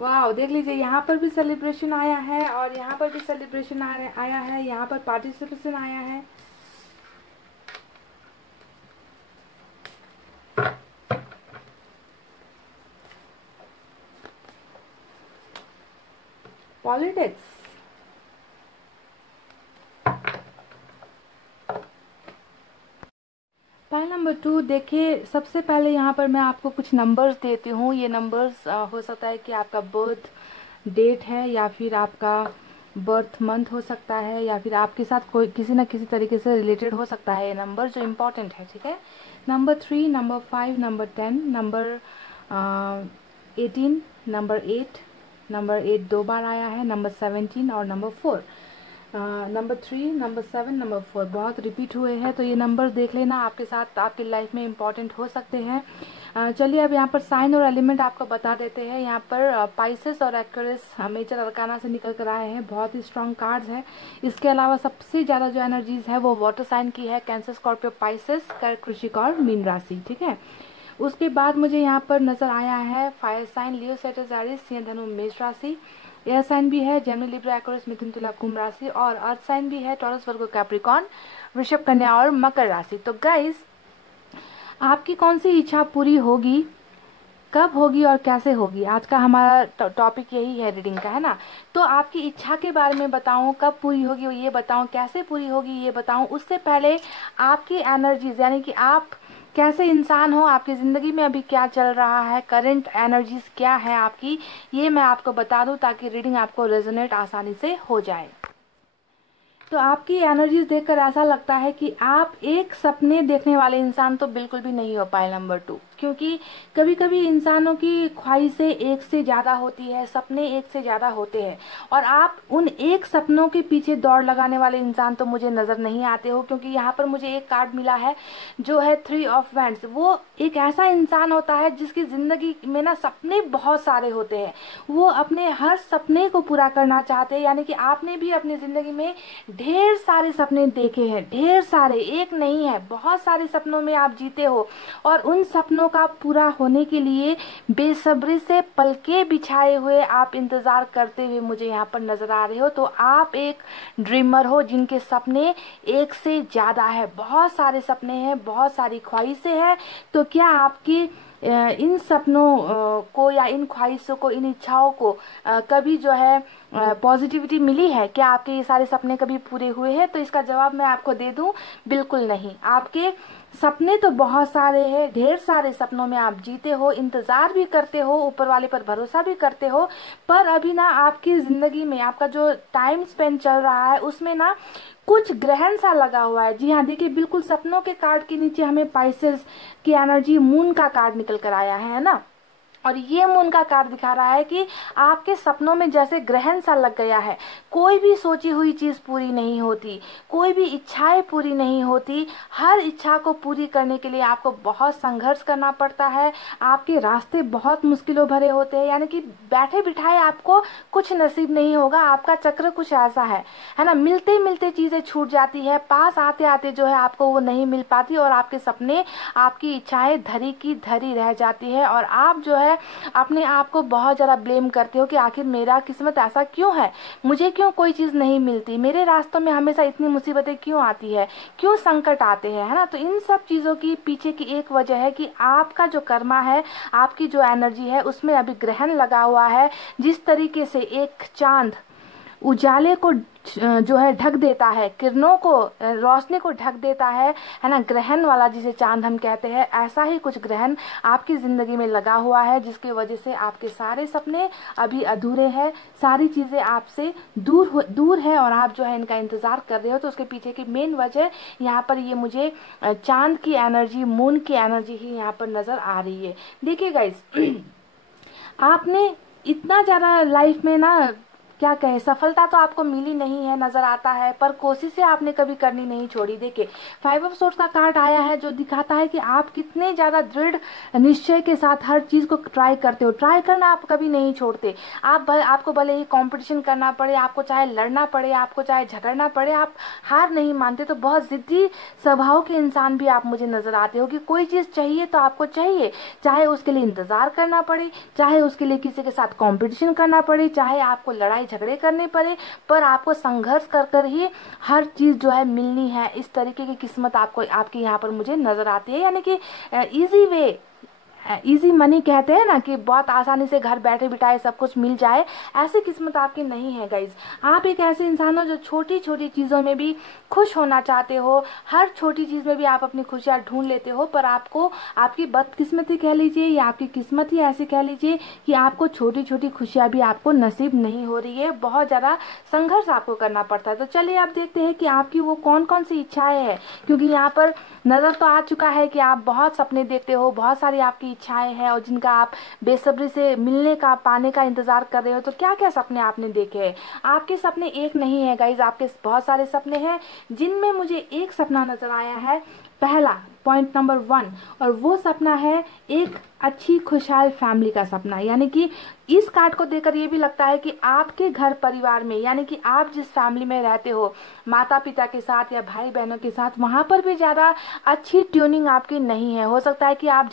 वाह, देख लीजिए, यहाँ पर भी सेलिब्रेशन आया है और यहाँ पर भी सेलिब्रेशन आया है, यहाँ पर पार्टिसिपेशन आया है। पॉलिटिक्स। पाइल नंबर 2, देखिए सबसे पहले यहाँ पर मैं आपको कुछ नंबर्स देती हूँ। ये नंबर्स हो सकता है कि आपका बर्थ डेट है या फिर आपका बर्थ मंथ हो सकता है या फिर आपके साथ कोई किसी न किसी तरीके से रिलेटेड हो सकता है ये नंबर, जो इम्पोर्टेंट है, ठीक है। Number 3, number 5, number 10, number 18, number 8, number 8 2 बार आया है, नंबर 17 और नंबर 4। नंबर 3, नंबर 7, नंबर 4 बहुत रिपीट हुए हैं, तो ये नंबर देख लेना, आपके साथ आपकी लाइफ में इम्पॉर्टेंट हो सकते हैं। चलिए अब यहाँ पर साइन और एलिमेंट आपको बता देते हैं। यहाँ पर पाइसेस और एक्वेरियस मेजर अरकाना से निकल कर आए हैं, बहुत ही स्ट्रॉन्ग कार्ड्स हैं। इसके अलावा सबसे ज़्यादा जो एनर्जीज है वो वाटर साइन की है, कैंसर, स्कॉर्पियो, पाइसेस, कर्क, वृश्चिक और मीन राशि, ठीक है। उसके बाद मुझे यहाँ पर नजर आया है फायर साइन, लियो, सेजिटेरियस, एरीज, सिंह, धनु, मेष राशि। एयर साइन भी है, जेमिनी, लिब्रा, एक्वेरियस, मिथुन, तुला, कुंभ राशि। और अर्थ साइन भी है, टॉरस, वर्गो, कैप्रिकॉर्न, वृषभ, कन्या और मकर राशि। तो गाइस, आपकी कौन सी इच्छा पूरी होगी, कब होगी और कैसे होगी, आज का हमारा टॉपिक यही है रीडिंग का, है ना। तो आपकी इच्छा के बारे में बताऊं, कब पूरी होगी वो ये बताऊं, कैसे पूरी होगी ये बताऊं, उससे पहले आपकी एनर्जीज, यानी कि आप कैसे इंसान हो, आपकी जिंदगी में अभी क्या चल रहा है, करंट एनर्जीज क्या है आपकी, ये मैं आपको बता दूं ताकि रीडिंग आपको रेजोनेट आसानी से हो जाए। तो आपकी एनर्जीज देखकर ऐसा लगता है कि आप एक सपने देखने वाले इंसान तो बिल्कुल भी नहीं हो पाए नंबर 2, क्योंकि कभी कभी इंसानों की ख्वाहिशें एक से ज्यादा होती है, सपने एक से ज्यादा होते हैं, और आप उन एक सपनों के पीछे दौड़ लगाने वाले इंसान तो मुझे नजर नहीं आते हो। क्योंकि यहाँ पर मुझे एक कार्ड मिला है जो है 3 ऑफ वैंड्स। वो एक ऐसा इंसान होता है जिसकी जिंदगी में ना सपने बहुत सारे होते हैं, वो अपने हर सपने को पूरा करना चाहते हैं। यानी कि आपने भी अपनी जिंदगी में ढेर सारे सपने देखे हैं, ढेर सारे, एक नहीं है, बहुत सारे सपनों में आप जीते हो, और उन सपनों का पूरा होने के लिए बेसब्री से पलके बिछाए हुए आप इंतजार करते हुए मुझे यहाँ पर नजर आ रहे हो। तो आप एक ड्रीमर हो जिनके सपने एक से ज्यादा है, बहुत सारे सपने हैं, बहुत सारी ख्वाहिशें हैं। तो क्या आपकी इन सपनों को या इन ख्वाहिशों को, इन इच्छाओं को कभी जो है पॉजिटिविटी मिली है? क्या आपके ये सारे सपने कभी पूरे हुए हैं? तो इसका जवाब मैं आपको दे दूं, बिल्कुल नहीं। आपके सपने तो बहुत सारे हैं, ढेर सारे सपनों में आप जीते हो, इंतजार भी करते हो, ऊपर वाले पर भरोसा भी करते हो, पर अभी ना आपकी जिंदगी में आपका जो टाइम स्पेंड चल रहा है उसमें ना कुछ ग्रहण सा लगा हुआ है। जी हाँ, देखिए बिल्कुल सपनों के कार्ड के नीचे हमें पाइसेस की एनर्जी, मून का कार्ड निकल कर आया है ना, और ये मून का कार्ड दिखा रहा है कि आपके सपनों में जैसे ग्रहण सा लग गया है, कोई भी सोची हुई चीज पूरी नहीं होती, कोई भी इच्छाएं पूरी नहीं होती। हर इच्छा को पूरी करने के लिए आपको बहुत संघर्ष करना पड़ता है, आपके रास्ते बहुत मुश्किलों भरे होते हैं। यानी कि बैठे बिठाए आपको कुछ नसीब नहीं होगा, आपका चक्र कुछ ऐसा है ना, मिलते मिलते चीजें छूट जाती है, पास आते आते जो है आपको वो नहीं मिल पाती, और आपके सपने, आपकी इच्छाएं धरी की धरी रह जाती है, और आप जो है अपने आप को बहुत ज्यादा ब्लेम करते हो कि आखिर मेरा किस्मत ऐसा क्यों है, मुझे क्यों कोई चीज नहीं मिलती, मेरे रास्तों में हमेशा इतनी मुसीबतें क्यों आती है, क्यों संकट आते हैं, है ना। तो इन सब चीजों की पीछे की एक वजह है कि आपका जो कर्मा है, आपकी जो एनर्जी है, उसमें अभी ग्रहण लगा हुआ है। जिस तरीके से एक चांद उजाले को जो है ढक देता है, किरणों को, रोशनी को ढक देता है ना, ग्रहण वाला जिसे चांद हम कहते हैं, ऐसा ही कुछ ग्रहण आपकी जिंदगी में लगा हुआ है, जिसकी वजह से आपके सारे सपने अभी अधूरे हैं, सारी चीजें आपसे दूर है, और आप जो है इनका इंतजार कर रहे हो। तो उसके पीछे की मेन वजह यहाँ पर ये मुझे चांद की एनर्जी, मून की एनर्जी ही यहाँ पर नजर आ रही है। देखिए गाइस, आपने इतना ज्यादा लाइफ में ना क्या कहे, सफलता तो आपको मिली नहीं है नजर आता है, पर कोशिशें आपने कभी करनी नहीं छोड़ी। देखिए 5 ऑफ सोर्ड्स का कार्ड आया है जो दिखाता है कि आप कितने ज्यादा दृढ़ निश्चय के साथ हर चीज को ट्राई करते हो। ट्राई करना आप कभी नहीं छोड़ते। आपको भले ही कंपटीशन करना पड़े, आपको चाहे लड़ना पड़े, आपको चाहे झगड़ना पड़े, आप हार नहीं मानते। तो बहुत जिद्दी स्वभाव के इंसान भी आप मुझे नजर आते हो कि कोई चीज चाहिए तो आपको चाहिए, चाहे उसके लिए इंतजार करना पड़े, चाहे उसके लिए किसी के साथ कंपटीशन करना पड़े, चाहे आपको लड़ाई झगड़े करने पड़े, पर आपको संघर्ष कर कर ही हर चीज जो है मिलनी है। इस तरीके की किस्मत आपको आपकी यहाँ पर मुझे नजर आती है। यानी कि इजी वे, इजी मनी कहते हैं ना, कि बहुत आसानी से घर बैठे बिठाए सब कुछ मिल जाए, ऐसी किस्मत आपकी नहीं है गाइज। आप एक ऐसे इंसान हो जो छोटी छोटी चीजों में भी खुश होना चाहते हो, हर छोटी चीज में भी आप अपनी खुशियां ढूंढ लेते हो, पर आपको आपकी बदकिस्मती कह लीजिए या आपकी किस्मत ही ऐसी कह लीजिए कि आपको छोटी छोटी खुशियां भी आपको नसीब नहीं हो रही है, बहुत ज्यादा संघर्ष आपको करना पड़ता है। तो चलिए आप देखते हैं कि आपकी वो कौन कौन सी इच्छाएं हैं, क्योंकि यहाँ पर नजर तो आ चुका है कि आप बहुत सपने देखते हो, बहुत सारी आपकी इच्छाएं हैं और जिनका आप बेसब्री से मिलने का, पाने का इंतजार कर रहे हो। तो क्या क्या सपने आपने देखे हैं? आपके सपने एक नहीं है गाइज, आपके बहुत सारे सपने हैं, जिनमें मुझे एक सपना नजर आया है, पहला पॉइंट नंबर 1, और वो सपना है एक अच्छी खुशहाल फैमिली का सपना। यानी कि इस कार्ड को देखकर ये भी लगता है कि आपके घर परिवार में, यानी कि आप जिस फैमिली में रहते हो, माता पिता के साथ या भाई बहनों के साथ, वहां पर भी ज्यादा अच्छी ट्यूनिंग आपकी नहीं है। हो सकता है कि आप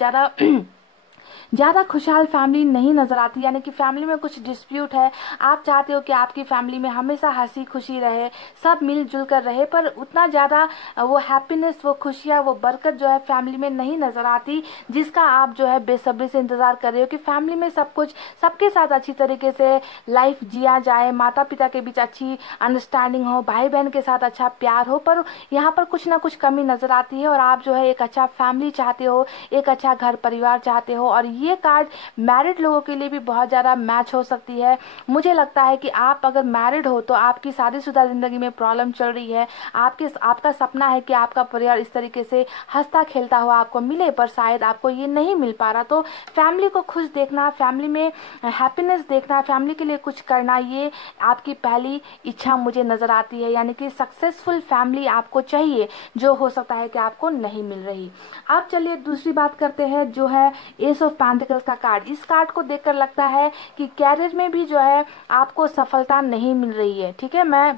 ज्यादा खुशहाल फैमिली नहीं नजर आती, यानी कि फैमिली में कुछ डिस्प्यूट है। आप चाहते हो कि आपकी फैमिली में हमेशा हंसी खुशी रहे, सब मिलजुल कर रहे, पर उतना ज्यादा वो हैप्पीनेस, वो खुशियां, वो बरकत जो है फैमिली में नहीं नजर आती, जिसका आप जो है बेसब्री से इंतजार कर रहे हो कि फैमिली में सब कुछ सबके साथ अच्छी तरीके से लाइफ जिया जाए, माता पिता के बीच अच्छी अंडरस्टैंडिंग हो, भाई बहन के साथ अच्छा प्यार हो, पर यहाँ पर कुछ ना कुछ कमी नजर आती है और आप जो है एक अच्छा फैमिली चाहते हो, एक अच्छा घर परिवार चाहते हो। और ये कार्ड मैरिड लोगों के लिए भी बहुत ज्यादा मैच हो सकती है। मुझे लगता है कि आप अगर मैरिड हो तो आपकी शादीशुदा जिंदगी में प्रॉब्लम चल रही है, आपका सपना है कि आपका परिवार इस तरीके से हंसता खेलता हुआ आपको मिले, पर शायद आपको ये नहीं मिल पा रहा। तो फैमिली को खुश देखना, फैमिली में हैप्पीनेस देखना, फैमिली के लिए कुछ करना, ये आपकी पहली इच्छा मुझे नजर आती है। यानी कि सक्सेसफुल फैमिली आपको चाहिए, जो हो सकता है कि आपको नहीं मिल रही। अब चलिए दूसरी बात करते हैं, जो है एस ऑफ पेंटिकल्स का कार्ड। इस कार्ड को देखकर लगता है कि कैरियर में भी जो है आपको सफलता नहीं मिल रही है। ठीक है, मैं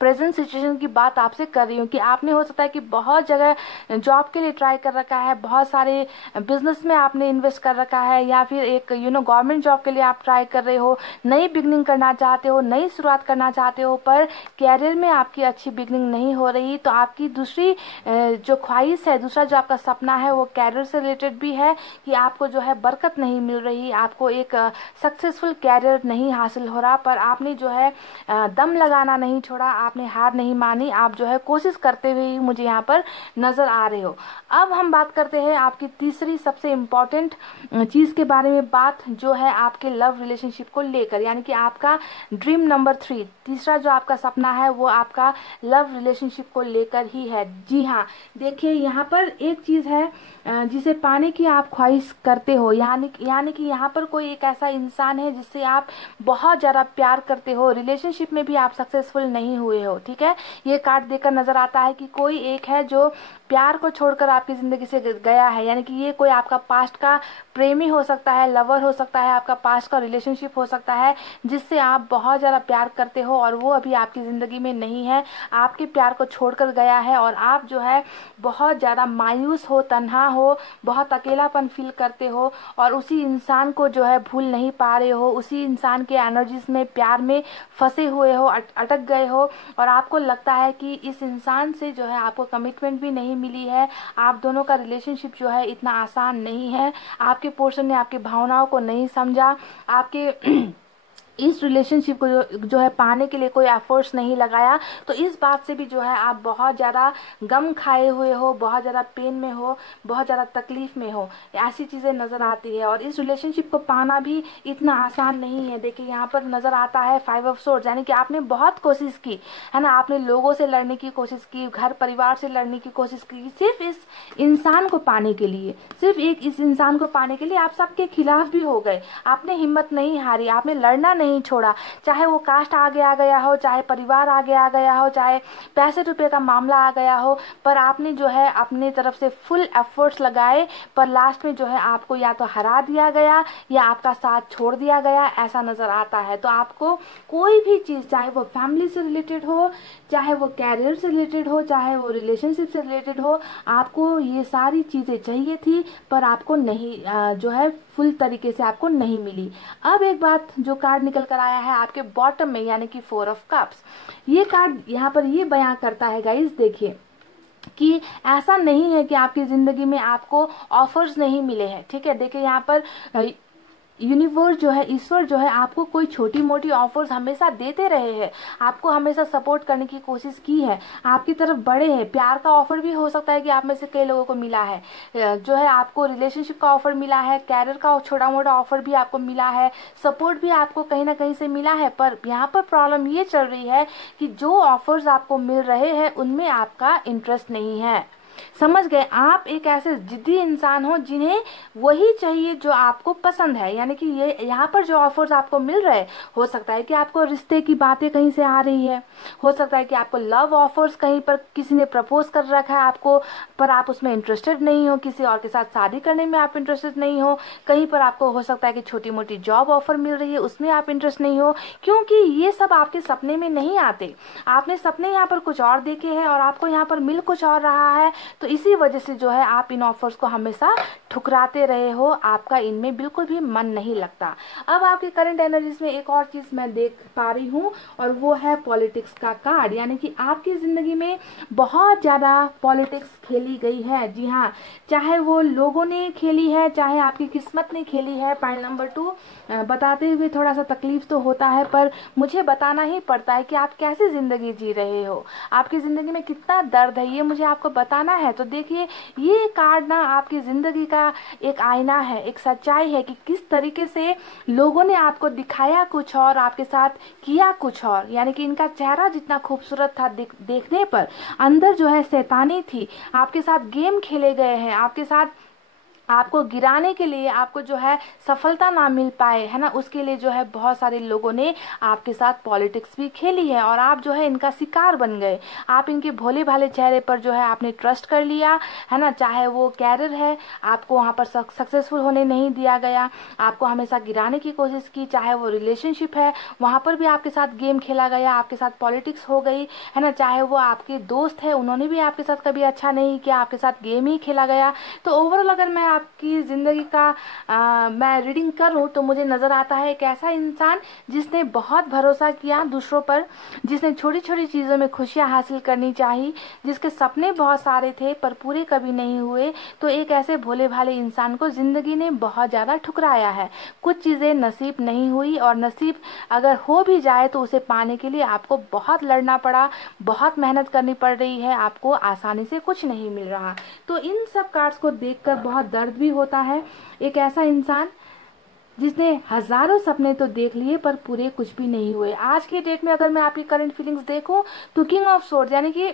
प्रेजेंट सिचुएशन की बात आपसे कर रही हूँ कि आपने हो सकता है कि बहुत जगह जॉब के लिए ट्राई कर रखा है, बहुत सारे बिजनेस में आपने इन्वेस्ट कर रखा है, या फिर एक गवर्नमेंट जॉब के लिए आप ट्राई कर रहे हो, नई बिगनिंग करना चाहते हो, नई शुरुआत करना चाहते हो, पर कैरियर में आपकी अच्छी बिगनिंग नहीं हो रही। तो आपकी दूसरी जो ख्वाहिश है, दूसरा जो आपका सपना है, वो कैरियर से रिलेटेड भी है कि आपको जो है बरकत नहीं मिल रही, आपको एक सक्सेसफुल कैरियर नहीं हासिल हो रहा, पर आपने जो है दम लगाना नहीं छोड़ा, आपने हार नहीं मानी, आप जो है कोशिश करते हुए ही मुझे यहाँ पर नजर आ रहे हो। अब हम बात करते हैं आपकी तीसरी सबसे इम्पोर्टेंट चीज के बारे में, बात जो है आपके लव रिलेशनशिप को लेकर, यानी कि आपका ड्रीम नंबर 3, तीसरा जो आपका सपना है वो आपका लव रिलेशनशिप को लेकर ही है। जी हाँ, देखिए यहाँ पर एक चीज है जिसे पाने की आप ख्वाहिश करते हो, यानी कि यहाँ पर कोई एक ऐसा इंसान है जिससे आप बहुत ज्यादा प्यार करते हो, रिलेशनशिप में भी आप सक्सेसफुल नहीं हुए हो। ठीक है, ये कार्ड देखकर नजर आता है कि कोई एक है जो प्यार को छोड़कर आपकी जिंदगी से गया है, यानी कि ये कोई आपका पास्ट का प्रेमी हो सकता है, लवर हो सकता है, आपका पास्ट का रिलेशनशिप हो सकता है, जिससे आप बहुत ज्यादा प्यार करते हो और वो अभी आपकी जिंदगी में नहीं है, आपके प्यार को छोड़कर गया है, और आप जो है बहुत ज्यादा मायूस हो, तन्हा हो, बहुत अकेलापन फील करते हो, और उसी इंसान को जो है भूल नहीं पा रहे हो, उसी इंसान के एनर्जीज में, प्यार में फंसे हुए हो, अटक गए हो, और आपको लगता है कि इस इंसान से जो है आपको कमिटमेंट भी नहीं मिली है, आप दोनों का रिलेशनशिप जो है इतना आसान नहीं है, आपके पोर्शन ने आपकी भावनाओं को नहीं समझा, आपके इस रिलेशनशिप को जो है पाने के लिए कोई एफर्ट्स नहीं लगाया। तो इस बात से भी जो है आप बहुत ज़्यादा गम खाए हुए हो, बहुत ज़्यादा पेन में हो, बहुत ज़्यादा तकलीफ में हो, ऐसी चीज़ें नज़र आती है। और इस रिलेशनशिप को पाना भी इतना आसान नहीं है। देखिए यहाँ पर नज़र आता है 5 ऑफ सोर्ड्स, यानी कि आपने बहुत कोशिश की है ना, आपने लोगों से लड़ने की कोशिश की, घर परिवार से लड़ने की कोशिश की, सिर्फ इस इंसान को पाने के लिए, सिर्फ इस इंसान को पाने के लिए आप सबके खिलाफ भी हो गए, आपने हिम्मत नहीं हारी, आपने लड़ना नहीं छोड़ा, चाहे वो कास्ट आगे आ गया हो, चाहे परिवार आगे आ गया हो, चाहे पैसे रुपए का मामला आ गया हो, पर आपने जो है अपनी तरफ से फुल एफर्ट्स लगाए, पर लास्ट में जो है आपको या तो हरा दिया गया या आपका साथ छोड़ दिया गया, ऐसा नजर आता है। तो आपको कोई भी चीज, चाहे वो फैमिली से रिलेटेड हो, चाहे वो कैरियर से रिलेटेड हो, चाहे वो रिलेशनशिप से रिलेटेड हो, आपको ये सारी चीजें चाहिए थी पर आपको नहीं जो है फुल तरीके से आपको नहीं मिली। अब एक बात जो कार्ड निकल कर आया है आपके बॉटम में, यानी कि 4 ऑफ कप्स, ये कार्ड यहाँ पर ये बयां करता है गाइस, देखिए कि ऐसा नहीं है कि आपकी जिंदगी में आपको ऑफर्स नहीं मिले हैं, ठीक है। देखिए यहाँ पर यूनिवर्स जो है, ईश्वर जो है, आपको कोई छोटी मोटी ऑफर्स हमेशा देते रहे हैं, आपको हमेशा सपोर्ट करने की कोशिश की है, आपकी तरफ बढ़े हैं। प्यार का ऑफर भी हो सकता है कि आप में से कई लोगों को मिला है, जो है आपको रिलेशनशिप का ऑफर मिला है, कैरियर का छोटा मोटा ऑफर भी आपको मिला है, सपोर्ट भी आपको कहीं ना कहीं से मिला है। पर यहाँ पर प्रॉब्लम ये चल रही है कि जो ऑफर्स आपको मिल रहे हैं उनमें आपका इंटरेस्ट नहीं है। समझ गए? आप एक ऐसे जिद्दी इंसान हो जिन्हें वही चाहिए जो आपको पसंद है, यानी कि ये यहाँ पर जो ऑफर्स आपको मिल रहे हैं, हो सकता है कि आपको रिश्ते की बातें कहीं से आ रही है, हो सकता है कि आपको लव ऑफर्स कहीं पर किसी ने प्रपोज कर रखा है आपको, पर आप उसमें इंटरेस्टेड नहीं हो, किसी और के साथ शादी करने में आप इंटरेस्टेड नहीं हो, कहीं पर आपको हो सकता है कि छोटी मोटी जॉब ऑफर मिल रही है, उसमें आप इंटरेस्ट नहीं हो, क्योंकि ये सब आपके सपने में नहीं आते। आपने सपने यहाँ पर कुछ और देखे हैं और आपको यहाँ पर मिल कुछ और रहा है, तो इसी वजह से जो है आप इन ऑफर्स को हमेशा ठुकराते रहे हो, आपका इनमें बिल्कुल भी मन नहीं लगता। अब आपके करंट एनर्जीज में एक और चीज मैं देख पा रही हूँ और वो है पॉलिटिक्स का कार्ड, यानी कि आपकी जिंदगी में बहुत ज्यादा पॉलिटिक्स खेली गई है। जी हाँ, चाहे वो लोगों ने खेली है, चाहे आपकी किस्मत ने खेली है। पॉइंट नंबर 2 बताते हुए थोड़ा सा तकलीफ तो होता है, पर मुझे बताना ही पड़ता है कि आप कैसी जिंदगी जी रहे हो, आपकी जिंदगी में कितना दर्द है, ये मुझे आपको बताना है। तो देखिए, ये कार्ड ना आपकी जिंदगी का एक आईना है, एक सच्चाई है कि किस तरीके से लोगों ने आपको दिखाया कुछ और, आपके साथ किया कुछ और। यानी कि इनका चेहरा जितना खूबसूरत था देखने पर, अंदर जो है शैतानी थी। आपके साथ गेम खेले गए हैं, आपके साथ आपको गिराने के लिए, आपको जो है सफलता ना मिल पाए, है ना, उसके लिए जो है बहुत सारे लोगों ने आपके साथ पॉलिटिक्स भी खेली है और आप जो है इनका शिकार बन गए। आप इनके भोले भाले चेहरे पर जो है आपने ट्रस्ट कर लिया, है ना। चाहे वो कैरियर है, आपको वहाँ पर सक्सेसफुल होने नहीं दिया गया, आपको हमेशा गिराने की कोशिश की। चाहे वो रिलेशनशिप है, वहाँ पर भी आपके साथ गेम खेला गया, आपके साथ पॉलिटिक्स हो गई, है ना। चाहे वो आपके दोस्त है, उन्होंने भी आपके साथ कभी अच्छा नहीं किया, आपके साथ गेम ही खेला गया। तो ओवरऑल अगर मैं आपकी जिंदगी का मैं रीडिंग करूं तो मुझे नजर आता है एक ऐसा इंसान जिसने बहुत भरोसा किया दूसरों पर, जिसने छोटी छोटी चीजों में खुशियां हासिल करनी चाहिए, जिसके सपने बहुत सारे थे पर पूरे कभी नहीं हुए। तो एक ऐसे भोले भाले इंसान को जिंदगी ने बहुत ज्यादा ठुकराया है। कुछ चीजें नसीब नहीं हुई और नसीब अगर हो भी जाए तो उसे पाने के लिए आपको बहुत लड़ना पड़ा, बहुत मेहनत करनी पड़ रही है, आपको आसानी से कुछ नहीं मिल रहा। तो इन सब कार्ड्स को देखकर बहुत दर्द भी होता है। एक ऐसा इंसान जिसने हजारों सपने तो देख लिए पर पूरे कुछ भी नहीं हुए। आज के डेट में अगर मैं आपकी करंट फीलिंग्स देखूं तो किंग ऑफ सोर्ड्स, यानी कि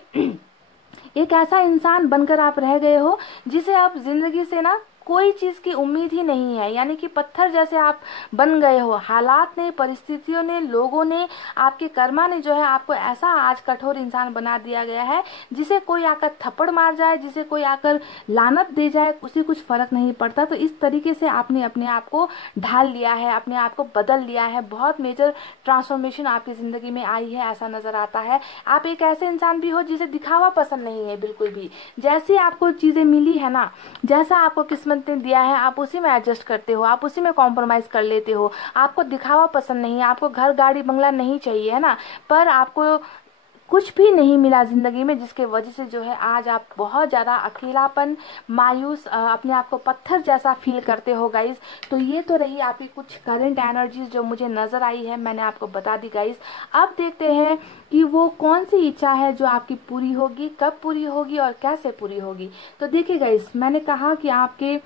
एक ऐसा इंसान बनकर आप रह गए हो जिसे आप जिंदगी से ना कोई चीज की उम्मीद ही नहीं है, यानी कि पत्थर जैसे आप बन गए हो। हालात ने, परिस्थितियों ने, लोगों ने, आपके कर्मा ने जो है आपको ऐसा आज कठोर इंसान बना दिया गया है जिसे कोई आकर थप्पड़ मार जाए, जिसे कोई आकर लानत दे जाए, उसे कुछ फर्क नहीं पड़ता। तो इस तरीके से आपने अपने आप को ढाल लिया है, अपने आप को बदल लिया है। बहुत मेजर ट्रांसफॉर्मेशन आपकी जिंदगी में आई है, ऐसा नजर आता है। आप एक ऐसे इंसान भी हो जिसे दिखावा पसंद नहीं है बिल्कुल भी। जैसी आपको चीजें मिली है ना, जैसा आपको किस्मत ने दिया है, आप उसी में एडजस्ट करते हो, आप उसी में कॉम्प्रोमाइज कर लेते हो। आपको दिखावा पसंद नहीं है, आपको घर गाड़ी बंगला नहीं चाहिए, है ना, पर आपको कुछ भी नहीं मिला जिंदगी में, जिसके वजह से जो है आज आप बहुत ज्यादा अकेलापन, मायूस, अपने आप को पत्थर जैसा फील करते हो गाइज। तो ये तो रही आपकी कुछ करंट एनर्जीज जो मुझे नजर आई है, मैंने आपको बता दी गाइज। अब देखते हैं कि वो कौन सी इच्छा है जो आपकी पूरी होगी, कब पूरी होगी और कैसे पूरी होगी। तो देखिए गाइज, मैंने कहा कि आपके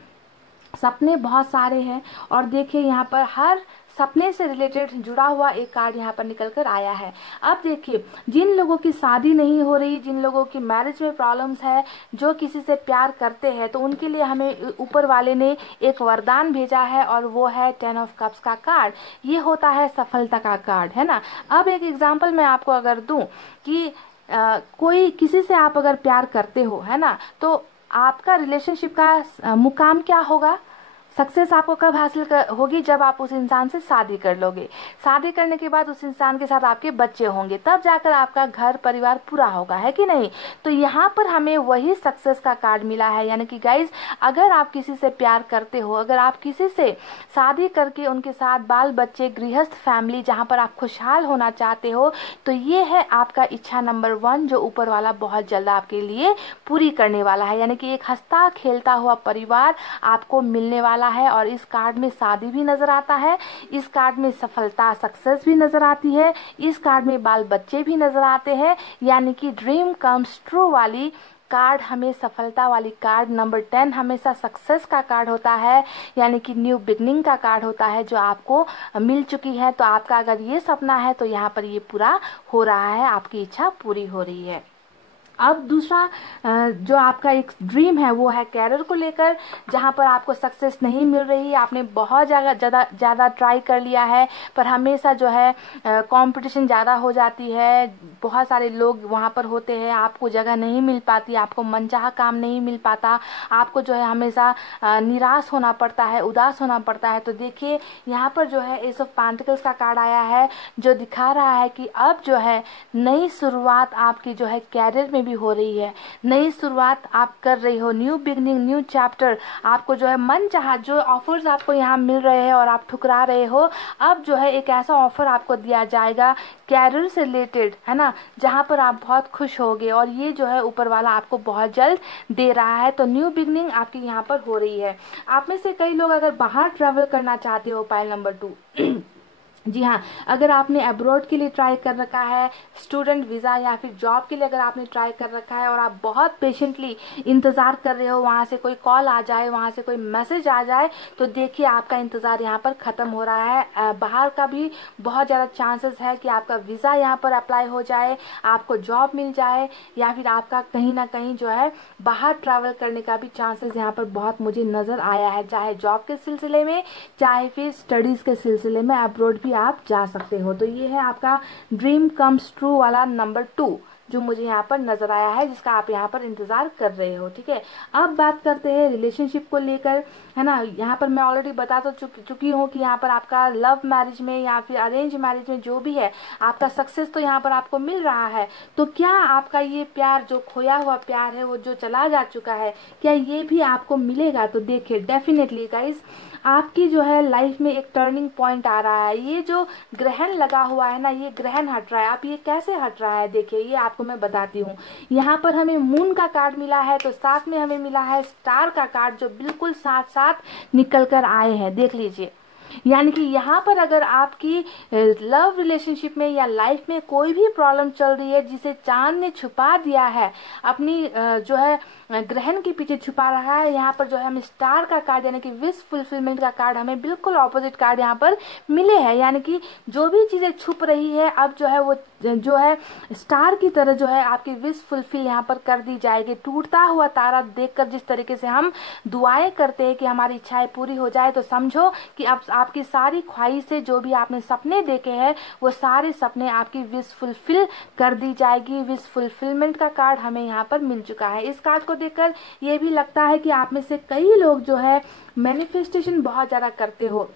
सपने बहुत सारे हैं और देखिए यहाँ पर हर सपने से रिलेटेड जुड़ा हुआ एक कार्ड यहाँ पर निकल कर आया है। अब देखिए, जिन लोगों की शादी नहीं हो रही, जिन लोगों की मैरिज में प्रॉब्लम्स है, जो किसी से प्यार करते हैं, तो उनके लिए हमें ऊपर वाले ने एक वरदान भेजा है और वो है 10 ऑफ कप्स का कार्ड। ये होता है सफलता का कार्ड, है ना। अब एक एग्जाम्पल मैं आपको अगर दूं कि कोई किसी से आप अगर प्यार करते हो, है ना, तो आपका रिलेशनशिप का मुकाम क्या होगा, सक्सेस आपको कब हासिल होगी, जब आप उस इंसान से शादी कर लोगे। शादी करने के बाद उस इंसान के साथ आपके बच्चे होंगे, तब जाकर आपका घर परिवार पूरा होगा, है कि नहीं। तो यहाँ पर हमें वही सक्सेस का कार्ड मिला है। यानी कि गाइज, अगर आप किसी से प्यार करते हो, अगर आप किसी से शादी करके उनके साथ बाल बच्चे, गृहस्थ फैमिली, जहाँ पर आप खुशहाल होना चाहते हो, तो ये है आपका इच्छा नंबर 1 जो ऊपर वाला बहुत जल्द आपके लिए पूरी करने वाला है। यानी कि एक हंसता खेलता हुआ परिवार आपको मिलने वाला है। और इस कार्ड में शादी भी नजर आता है, इस कार्ड में सफलता, सक्सेस भी नजर आती है, इस कार्ड में बाल बच्चे भी नजर आते हैं। यानी कि ड्रीम कम्स ट्रू वाली कार्ड हमें सफलता वाली कार्ड नंबर 10 हमेशा सक्सेस का कार्ड होता है, यानी कि न्यू बिगनिंग का कार्ड होता है जो आपको मिल चुकी है। तो आपका अगर ये सपना है तो यहाँ पर ये पूरा हो रहा है, आपकी इच्छा पूरी हो रही है। अब दूसरा जो आपका एक ड्रीम है वो है कैरियर को लेकर, जहां पर आपको सक्सेस नहीं मिल रही, आपने बहुत ज़्यादा ट्राई कर लिया है, पर हमेशा जो है कंपटीशन ज़्यादा हो जाती है, बहुत सारे लोग वहां पर होते हैं, आपको जगह नहीं मिल पाती, आपको मनचाहा काम नहीं मिल पाता, आपको जो है हमेशा निराश होना पड़ता है, उदास होना पड़ता है। तो देखिए, यहाँ पर जो है एस ऑफ पेंटिकल्स का कार्ड आया है जो दिखा रहा है कि अब जो है नई शुरुआत आपकी जो है कैरियर में भी हो रही है, नई शुरुआत आप कर रही हो, न्यू बिगनिंग, न्यू चैप्टर। आपको जो है मन चाहा जो ऑफर्स आपको यहाँ मिल रहे हैं और आप ठुकरा रहे हो, अब जो है एक ऐसा ऑफर आपको दिया जाएगा कैरियर से रिलेटेड, है ना, जहाँ पर आप बहुत खुश होगे और ये जो है ऊपर वाला आपको बहुत जल्द दे रहा है। तो न्यू बिगनिंग आपकी यहाँ पर हो रही है। आप में से कई लोग अगर बाहर ट्रैवल करना चाहते हो, पाइल नंबर 2 जी हाँ, अगर आपने अब्रॉड के लिए ट्राई कर रखा है, स्टूडेंट वीज़ा या फिर जॉब के लिए अगर आपने ट्राई कर रखा है और आप बहुत पेशेंटली इंतज़ार कर रहे हो वहाँ से कोई कॉल आ जाए, वहाँ से कोई मैसेज आ जाए, तो देखिए आपका इंतज़ार यहाँ पर ख़त्म हो रहा है। बाहर का भी बहुत ज़्यादा चांसेस है कि आपका वीज़ा यहाँ पर अप्लाई हो जाए, आपको जॉब मिल जाए, या फिर आपका कहीं ना कहीं जो है बाहर ट्रैवल करने का भी चांसेस यहाँ पर बहुत मुझे नज़र आया है, चाहे जॉब के सिलसिले में, चाहे फिर स्टडीज़ के सिलसिले में अब्रॉड भी आप जा सकते हो। तो ये है आपका ड्रीम कम्स ट्रू वाला नंबर 2 जो मुझे यहाँ पर नजर आया है, जिसका आप यहाँ पर इंतजार कर रहे हो। ठीक है, अब बात करते हैं रिलेशनशिप को लेकर, है ना। यहाँ पर मैं ऑलरेडी बता तो चुकी हूँ कि यहाँ पर आपका लव मैरिज में या फिर अरेंज मैरिज में जो भी है, आपका सक्सेस तो यहाँ पर आपको मिल रहा है। तो क्या आपका ये प्यार, जो खोया हुआ प्यार है, वो जो चला जा चुका है, क्या ये भी आपको मिलेगा? तो देखिए, डेफिनेटली गाइस, आपकी जो है लाइफ में एक टर्निंग पॉइंट आ रहा है। ये जो ग्रहण लगा हुआ है ना, ये ग्रहण हट रहा है। आप ये कैसे हट रहा है, देखिए ये आपको मैं बताती हूँ। यहाँ पर हमें मून का कार्ड मिला है, तो साथ में हमें मिला है स्टार का कार्ड जो बिल्कुल साथ साथ निकल कर आए हैं, देख लीजिए। यानी कि यहाँ पर अगर आपकी लव रिलेशनशिप में या लाइफ में कोई भी प्रॉब्लम चल रही है जिसे चांद ने छुपा दिया है, अपनी जो है ग्रहण के पीछे छुपा रहा है, यहाँ पर जो है हमें स्टार का कार्ड यानी कि विश फुलफिलमेंट का कार्ड, हमें बिल्कुल ऑपोजिट कार्ड यहाँ पर मिले हैं। यानी कि जो भी चीजें छुप रही है, अब जो है वो जो है स्टार की तरह जो है आपकी विश फुलफिल यहाँ पर कर दी जाएगी। टूटता हुआ तारा देखकर जिस तरीके से हम दुआएं करते हैं कि हमारी इच्छाएं पूरी हो जाए, तो समझो कि अब आपकी सारी ख्वाहिशें, जो भी आपने सपने देखे हैं, वो सारे सपने आपकी विश फुलफिल कर दी जाएगी। विश फुलफिलमेंट का कार्ड हमें यहाँ पर मिल चुका है। इस कार्ड को देखकर ये भी लगता है कि आप में से कई लोग जो है मैनिफेस्टेशन बहुत ज्यादा करते हो,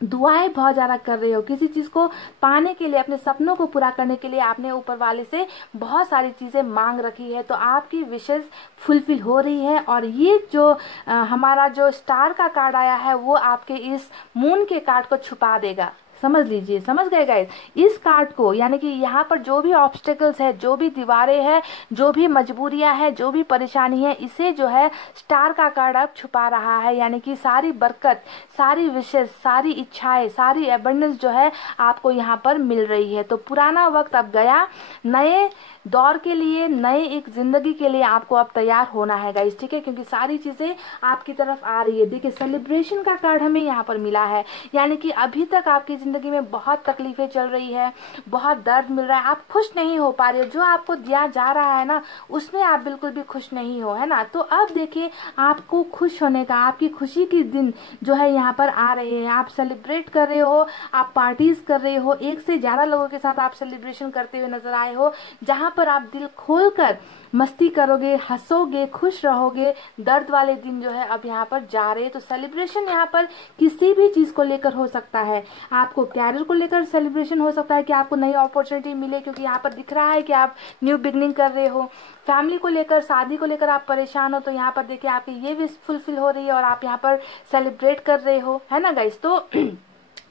दुआएं बहुत ज्यादा कर रहे हो, किसी चीज को पाने के लिए, अपने सपनों को पूरा करने के लिए आपने ऊपर वाले से बहुत सारी चीजें मांग रखी है। तो आपकी विशेष फुलफिल हो रही है। और ये जो हमारा जो स्टार का कार्ड आया है, वो आपके इस मून के कार्ड को छुपा देगा। समझ लीजिए, समझ गए गाइस इस कार्ड को। यानी कि यहाँ पर जो भी ऑब्स्टेकल्स है, जो भी दीवारें हैं, जो भी मजबूरियां हैं, जो भी परेशानी है, इसे जो है स्टार का कार्ड अब छुपा रहा है। यानी कि सारी बरकत, सारी विशेष, सारी इच्छाएं, सारी एबंडेंस जो है आपको यहाँ पर मिल रही है। तो पुराना वक्त अब गया, नए दौर के लिए, नए एक जिंदगी के लिए आपको अब तैयार होना है गाइस, ठीक है, क्योंकि सारी चीजें आपकी तरफ आ रही है। देखिए सेलिब्रेशन का कार्ड हमें यहाँ पर मिला है, यानी कि अभी तक आपकी जिंदगी में बहुत तकलीफें चल रही है, बहुत दर्द मिल रहा है, आप खुश नहीं हो पा रहे हो, जो आपको दिया जा रहा है ना उसमें आप बिल्कुल भी खुश नहीं हो, है ना। तो अब देखिए आपको खुश होने का, आपकी खुशी के दिन जो है यहाँ पर आ रहे हैं। आप सेलिब्रेट कर रहे हो, आप पार्टीज कर रहे हो, एक से ज्यादा लोगों के साथ आप सेलिब्रेशन करते हुए नजर आए हो, जहाँ पर आप दिल खोलकर मस्ती करोगे, हंसोगे, खुश रहोगे। दर्द वाले दिन जो है अब यहाँ पर जा रहे हैं। तो सेलिब्रेशन यहाँ पर किसी भी चीज को लेकर हो सकता है। आपको कैरियर को लेकर सेलिब्रेशन हो सकता है कि आपको नई अपॉर्चुनिटी मिले, क्योंकि यहाँ पर दिख रहा है कि आप न्यू बिगनिंग कर रहे हो। फैमिली को लेकर, शादी को लेकर आप परेशान हो, तो यहाँ पर देखिए आपकी ये विश फुलफिल हो रही है और आप यहाँ पर सेलिब्रेट कर रहे हो, है ना गाइस। तो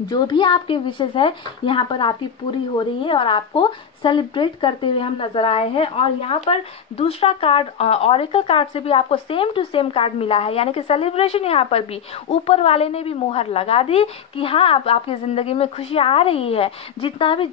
जो भी आपके विशेष है यहाँ पर आपकी पूरी हो रही है और आपको सेलिब्रेट करते हुए हम नजर आए हैं। और यहाँ पर दूसरा कार्ड ऑरेकल कार्ड से भी आपको सेम टू सेम कार्ड मिला है, यानी कि सेलिब्रेशन यहाँ पर भी ऊपर वाले ने भी मोहर लगा दी कि हाँ अब आपकी जिंदगी में खुशी आ रही है। जितना भी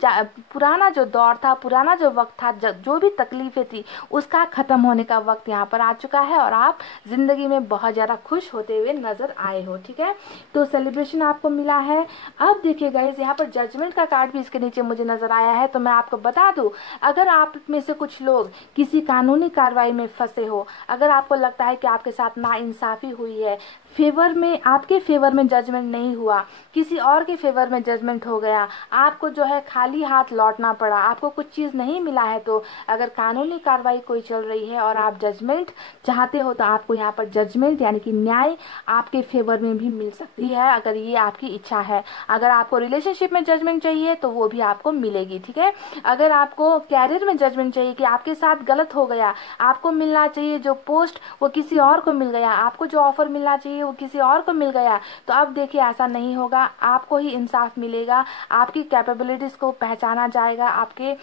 पुराना जो दौर था, पुराना जो वक्त था, जो भी तकलीफें थी, उसका खत्म होने का वक्त यहाँ पर आ चुका है और आप जिंदगी में बहुत ज्यादा खुश होते हुए नजर आए हो, ठीक है। तो सेलिब्रेशन आपको मिला है। अब देखिए गाइस यहाँ पर जजमेंट का कार्ड भी इसके नीचे मुझे नजर आया है। तो मैं आपको बता दूं, अगर आप में से कुछ लोग किसी कानूनी कार्रवाई में फंसे हो, अगर आपको लगता है कि आपके साथ नाइंसाफी हुई है, फेवर में, आपके फेवर में जजमेंट नहीं हुआ, किसी और के फेवर में जजमेंट हो गया, आपको जो है खाली हाथ लौटना पड़ा, आपको कुछ चीज नहीं मिला है, तो अगर कानूनी कार्रवाई कोई चल रही है और आप जजमेंट चाहते हो तो आपको यहाँ पर जजमेंट यानी कि न्याय आपके फेवर में भी मिल सकती है, अगर ये आपकी इच्छा है। अगर आपको रिलेशनशिप में जजमेंट चाहिए तो वो भी आपको मिलेगी, ठीक है। अगर आपको कैरियर में जजमेंट चाहिए कि आपके साथ गलत हो गया, आपको मिलना चाहिए जो पोस्ट वो किसी और को मिल गया, आपको जो ऑफर मिलना चाहिए वो किसी और को मिल गया, तो अब देखिए ऐसा नहीं होगा, आपको ही इंसाफ मिलेगा, आपकी कैपेबिलिटीज को पहचाना जाएगा, आपके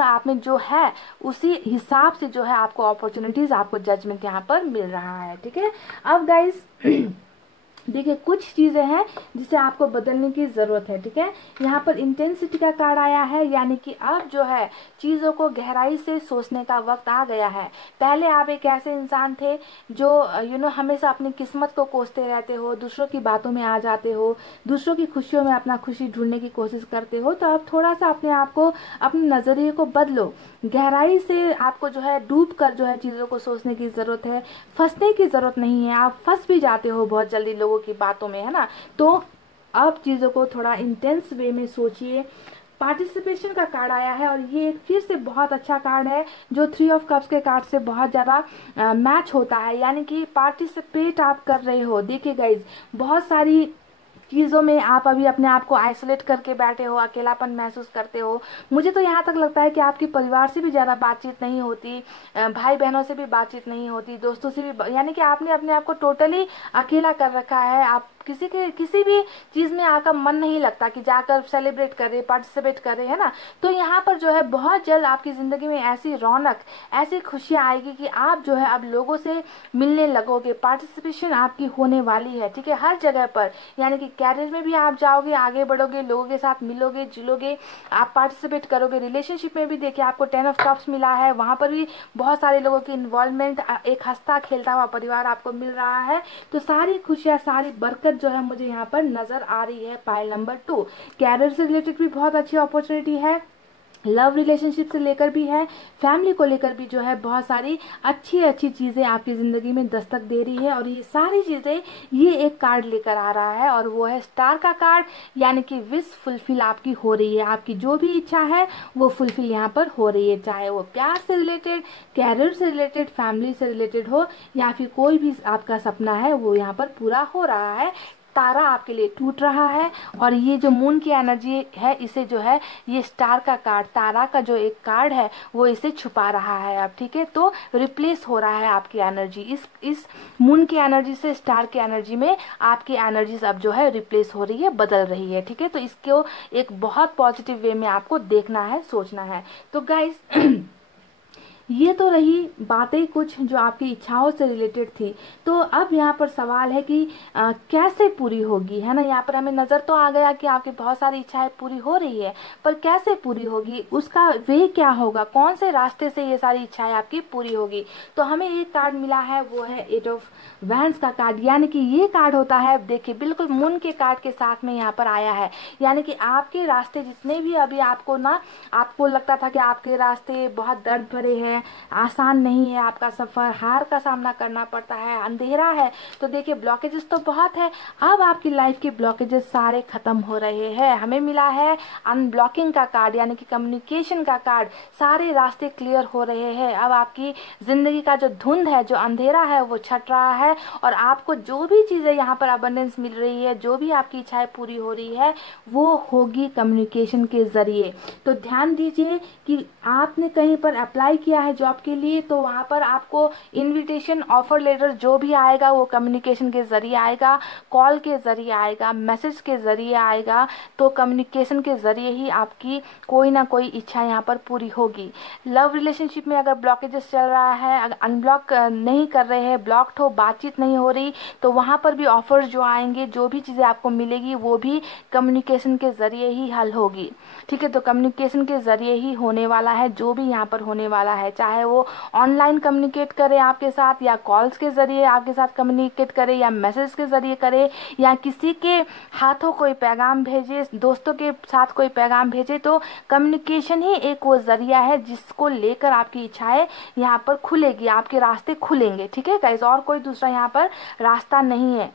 आप में जो है उसी हिसाब से जो है आपको अपॉर्चुनिटीज, आपको जजमेंट यहाँ पर मिल रहा है, ठीक है। अब गाइस देखिए कुछ चीजें हैं जिसे आपको बदलने की जरूरत है, ठीक है। यहाँ पर इंटेंसिटी का कार्ड आया है, यानी कि अब जो है चीजों को गहराई से सोचने का वक्त आ गया है। पहले आप एक ऐसे इंसान थे जो हमेशा अपनी किस्मत को कोसते रहते हो, दूसरों की बातों में आ जाते हो, दूसरों की खुशियों में अपना खुशी ढूंढने की कोशिश करते हो। तो अब थोड़ा सा अपने आप को, अपने नजरिए को बदलो, गहराई से आपको जो है डूब कर जो है चीजों को सोचने की जरूरत है। फंसने की जरूरत नहीं है, आप फंस भी जाते हो बहुत जल्दी लोगों की बातों में, है ना। तो अब चीजों को थोड़ा इंटेंस वे में सोचिए। पार्टिसिपेशन का कार्ड आया है और ये फिर से बहुत अच्छा कार्ड है जो 3 ऑफ कप्स के कार्ड से बहुत ज्यादा मैच होता है, यानी कि पार्टिसिपेट आप कर रहे हो। देखिए गाइज बहुत सारी चीजों में आप अभी अपने आप को आइसोलेट करके बैठे हो, अकेलापन महसूस करते हो। मुझे तो यहाँ तक लगता है कि आपकी परिवार से भी ज्यादा बातचीत नहीं होती, भाई बहनों से भी बातचीत नहीं होती, दोस्तों से भी, यानी कि आपने अपने आप को टोटली अकेला कर रखा है। आप किसी भी चीज में आपका मन नहीं लगता कि जाकर सेलिब्रेट करे, पार्टिसिपेट करे, है ना। तो यहाँ पर जो है बहुत जल्द आपकी जिंदगी में ऐसी रौनक, ऐसी खुशियां आएगी कि आप जो है अब लोगों से मिलने लगोगे। पार्टिसिपेशन आपकी होने वाली है, ठीक है, हर जगह पर, यानी कि कैरियर में भी आप जाओगे, आगे बढ़ोगे, लोगों के साथ मिलोगे, जुलोगे, आप पार्टिसिपेट करोगे। रिलेशनशिप में भी देखिए आपको 10 ऑफ कप्स मिला है, वहां पर भी बहुत सारे लोगों की इन्वॉल्वमेंट, एक हंसता खेलता हुआ परिवार आपको मिल रहा है। तो सारी खुशियां, सारी बरकत जो है मुझे यहाँ पर नजर आ रही है। पाइल नंबर 2 कैरियर से रिलेटेड भी बहुत अच्छी अपॉर्चुनिटी है, लव रिलेशनशिप से लेकर भी है, फैमिली को लेकर भी जो है बहुत सारी अच्छी अच्छी चीजें आपकी जिंदगी में दस्तक दे रही है। और ये सारी चीजें ये एक कार्ड लेकर आ रहा है और वो है स्टार का कार्ड, यानी कि विश फुलफिल आपकी हो रही है। आपकी जो भी इच्छा है वो फुलफिल यहाँ पर हो रही है, चाहे वो प्यार से रिलेटेड, कैरियर से रिलेटेड, फैमिली से रिलेटेड हो, या फिर कोई भी आपका सपना है वो यहाँ पर पूरा हो रहा है। तारा आपके लिए टूट रहा है और ये जो मून की एनर्जी है इसे जो है ये स्टार का कार्ड, तारा का जो एक कार्ड है वो इसे छुपा रहा है अब, ठीक है। तो रिप्लेस हो रहा है आपकी एनर्जी, इस मून की एनर्जी से स्टार की एनर्जी में आपकी एनर्जीज अब जो है रिप्लेस हो रही है, बदल रही है, ठीक है। तो इसको एक बहुत पॉजिटिव वे में आपको देखना है, सोचना है। तो गाइस ये तो रही बातें कुछ जो आपकी इच्छाओं से रिलेटेड थी। तो अब यहाँ पर सवाल है कि कैसे पूरी होगी, है ना। यहाँ पर हमें नजर तो आ गया कि आपकी बहुत सारी इच्छाएं पूरी हो रही है, पर कैसे पूरी होगी, उसका वे क्या होगा, कौन से रास्ते से ये सारी इच्छाएं आपकी पूरी होगी। तो हमें एक कार्ड मिला है, वो है एट ऑफ वैंड्स का कार्ड। यानी कि ये कार्ड होता है, देखिए बिल्कुल मून के कार्ड के साथ में यहाँ पर आया है। यानी कि आपके रास्ते जितने भी अभी आपको लगता था कि आपके रास्ते बहुत दर्द भरे हैं, आसान नहीं है, आपका सफर हार का सामना करना पड़ता है, अंधेरा है, तो देखिए ब्लॉकेजेस तो बहुत है। अब आपकी लाइफ के ब्लॉकेजेस सारे खत्म हो रहे हैं। हमें मिला है अनब्लॉकिंग का कार्ड, यानी कि कम्युनिकेशन का कार्ड। सारे रास्ते क्लियर हो रहे हैं। अब आपकी जिंदगी का जो धुंध है, जो अंधेरा है, वो छट रहा है और आपको जो भी चीजें यहाँ पर अबंडेंस मिल रही है, जो भी आपकी इच्छाएं पूरी हो रही है, वो होगी कम्युनिकेशन के जरिए। तो ध्यान दीजिए कि आपने कहीं पर अप्लाई किया है जॉब के लिए, तो वहां पर आपको इनविटेशन, ऑफर लेटर जो भी आएगा वो कम्युनिकेशन के जरिए आएगा, कॉल के जरिए आएगा, मैसेज के जरिए आएगा। तो कम्युनिकेशन के जरिए ही आपकी कोई ना कोई इच्छा यहाँ पर पूरी होगी। लव रिलेशनशिप में अगर ब्लॉकेजेस चल रहा है, अगर अनब्लॉक नहीं कर रहे हैं, ब्लॉक्ड हो, बातचीत नहीं हो रही, तो वहां पर भी ऑफर्स जो आएंगे, जो भी चीजें आपको मिलेगी, वो भी कम्युनिकेशन के जरिए ही हल होगी। ठीक है, तो कम्युनिकेशन के जरिए ही होने वाला है जो भी यहाँ पर होने वाला है, चाहे वो ऑनलाइन कम्युनिकेट करे आपके साथ, या कॉल्स के जरिए आपके साथ कम्युनिकेट करे, या मैसेज के जरिए करे, या किसी के हाथों कोई पैगाम भेजे, दोस्तों के साथ कोई पैगाम भेजे। तो कम्युनिकेशन ही एक वो जरिया है जिसको लेकर आपकी इच्छाएं यहाँ पर खुलेगी, आपके रास्ते खुलेंगे। ठीक है गाइस, और कोई दूसरा यहाँ पर रास्ता नहीं है।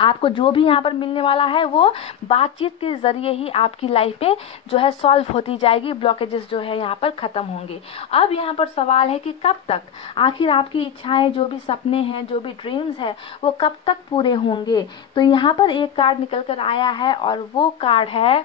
आपको जो भी यहाँ पर मिलने वाला है वो बातचीत के जरिए ही आपकी लाइफ में जो है सॉल्व होती जाएगी, ब्लॉकेजेस जो है यहाँ पर खत्म होंगे। अब यहाँ पर सवाल है कि कब तक आखिर आपकी इच्छाएं, जो भी सपने हैं, जो भी ड्रीम्स है, वो कब तक पूरे होंगे। तो यहाँ पर एक कार्ड निकल कर आया है और वो कार्ड है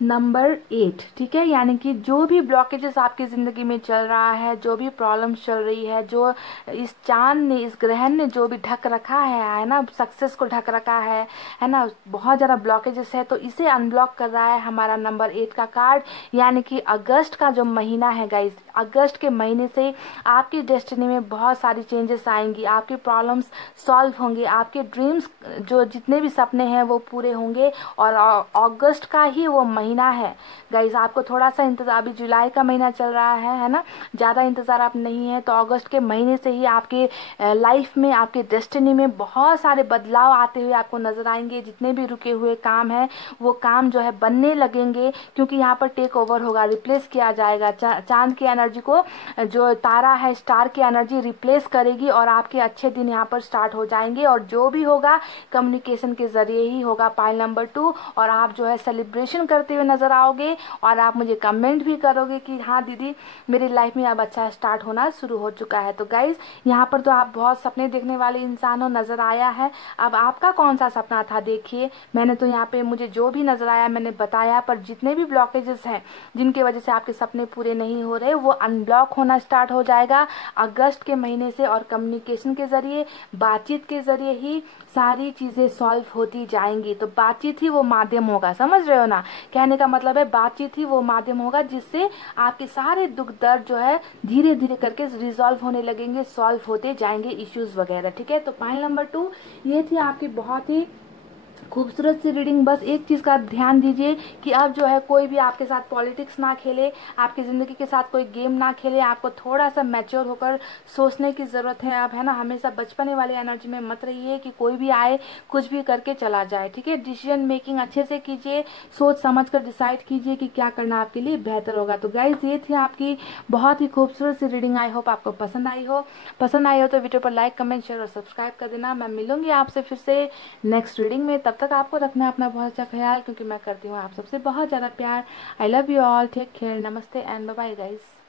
नंबर 8। ठीक है, यानी कि जो भी ब्लॉकेजेस आपकी जिंदगी में चल रहा है, जो भी प्रॉब्लम्स चल रही है, जो इस चांद ने, इस ग्रहण ने जो भी ढक रखा है ना, सक्सेस को ढक रखा है ना, बहुत ज्यादा ब्लॉकेजेस है, तो इसे अनब्लॉक कर रहा है हमारा नंबर 8 का कार्ड। यानी कि अगस्त का जो महीना है गाइस, अगस्त के महीने से आपकी डेस्टिनी में बहुत सारी चेंजेस आएंगी, आपके प्रॉब्लम्स सॉल्व होंगे, आपके ड्रीम्स, जो जितने भी सपने हैं वो पूरे होंगे। और अगस्त का ही वो महीना है गाइस, आपको थोड़ा सा इंतजार, अभी जुलाई का महीना चल रहा है ना, ज्यादा इंतजार आप नहीं है, तो अगस्त के महीने से ही आपके लाइफ में, आपके डेस्टिनी में बहुत सारे बदलाव आते हुए आपको नजर आएंगे। जितने भी रुके हुए काम है, वो काम जो है बनने लगेंगे, क्योंकि यहाँ पर टेक ओवर होगा, रिप्लेस किया जाएगा। चांद की एनर्जी को जो तारा है, स्टार की एनर्जी रिप्लेस करेगी और आपके अच्छे दिन यहाँ पर स्टार्ट हो जाएंगे। और जो भी होगा कम्युनिकेशन के जरिए ही होगा, पाइल नंबर 2। और आप जो है सेलिब्रेशन करते हुए नजर आओगे और आप मुझे कमेंट भी करोगे कि हाँ दीदी, मेरी लाइफ में अब अच्छा स्टार्ट होना शुरू हो चुका है। तो गाइज, यहाँ पर तो आप बहुत सपने देखने वाले इंसान हो, नजर आया है। अब आपका कौन सा सपना था देखिए, मैंने तो यहाँ पे मुझे जो भी नजर आया मैंने बताया, पर जितने भी ब्लॉकेजेस हैं जिनकी वजह से आपके सपने पूरे नहीं हो रहे, वो अनब्लॉक होना स्टार्ट हो जाएगा अगस्त के महीने से। और कम्युनिकेशन के जरिए, बातचीत के जरिए ही सारी चीजें सॉल्व होती जाएंगी। तो बातचीत ही वो माध्यम होगा, समझ रहे हो ना, कहने का मतलब है बातचीत ही वो माध्यम होगा जिससे आपके सारे दुख दर्द जो है धीरे धीरे करके रिजॉल्व होने लगेंगे, सॉल्व होते जाएंगे इश्यूज वगैरह। ठीक है, तो पॉइंट नंबर 2 ये थी आपकी बहुत ही खूबसूरत सी रीडिंग। बस एक चीज का ध्यान दीजिए कि अब जो है कोई भी आपके साथ पॉलिटिक्स ना खेले, आपकी जिंदगी के साथ कोई गेम ना खेले। आपको थोड़ा सा मैच्योर होकर सोचने की जरूरत है अब, है ना। हमेशा बचपने वाली एनर्जी में मत रहिए कि कोई भी आए कुछ भी करके चला जाए। ठीक है, डिसीजन मेकिंग अच्छे से कीजिए, सोच समझ कर डिसाइड कीजिए कि क्या करना आपके लिए बेहतर होगा। तो गाइज, ये थी आपकी बहुत ही खूबसूरत सी रीडिंग। आई होप आपको पसंद आई हो तो वीडियो पर लाइक, कमेंट, शेयर और सब्सक्राइब कर देना। मैं मिलूंगी आपसे फिर से नेक्स्ट रीडिंग में, तब तक आपको रखना अपना बहुत अच्छा ख्याल, क्योंकि मैं करती हूँ आप सबसे बहुत ज्यादा प्यार। I love you all, take care, नमस्ते एंड बाय बाय गाइस।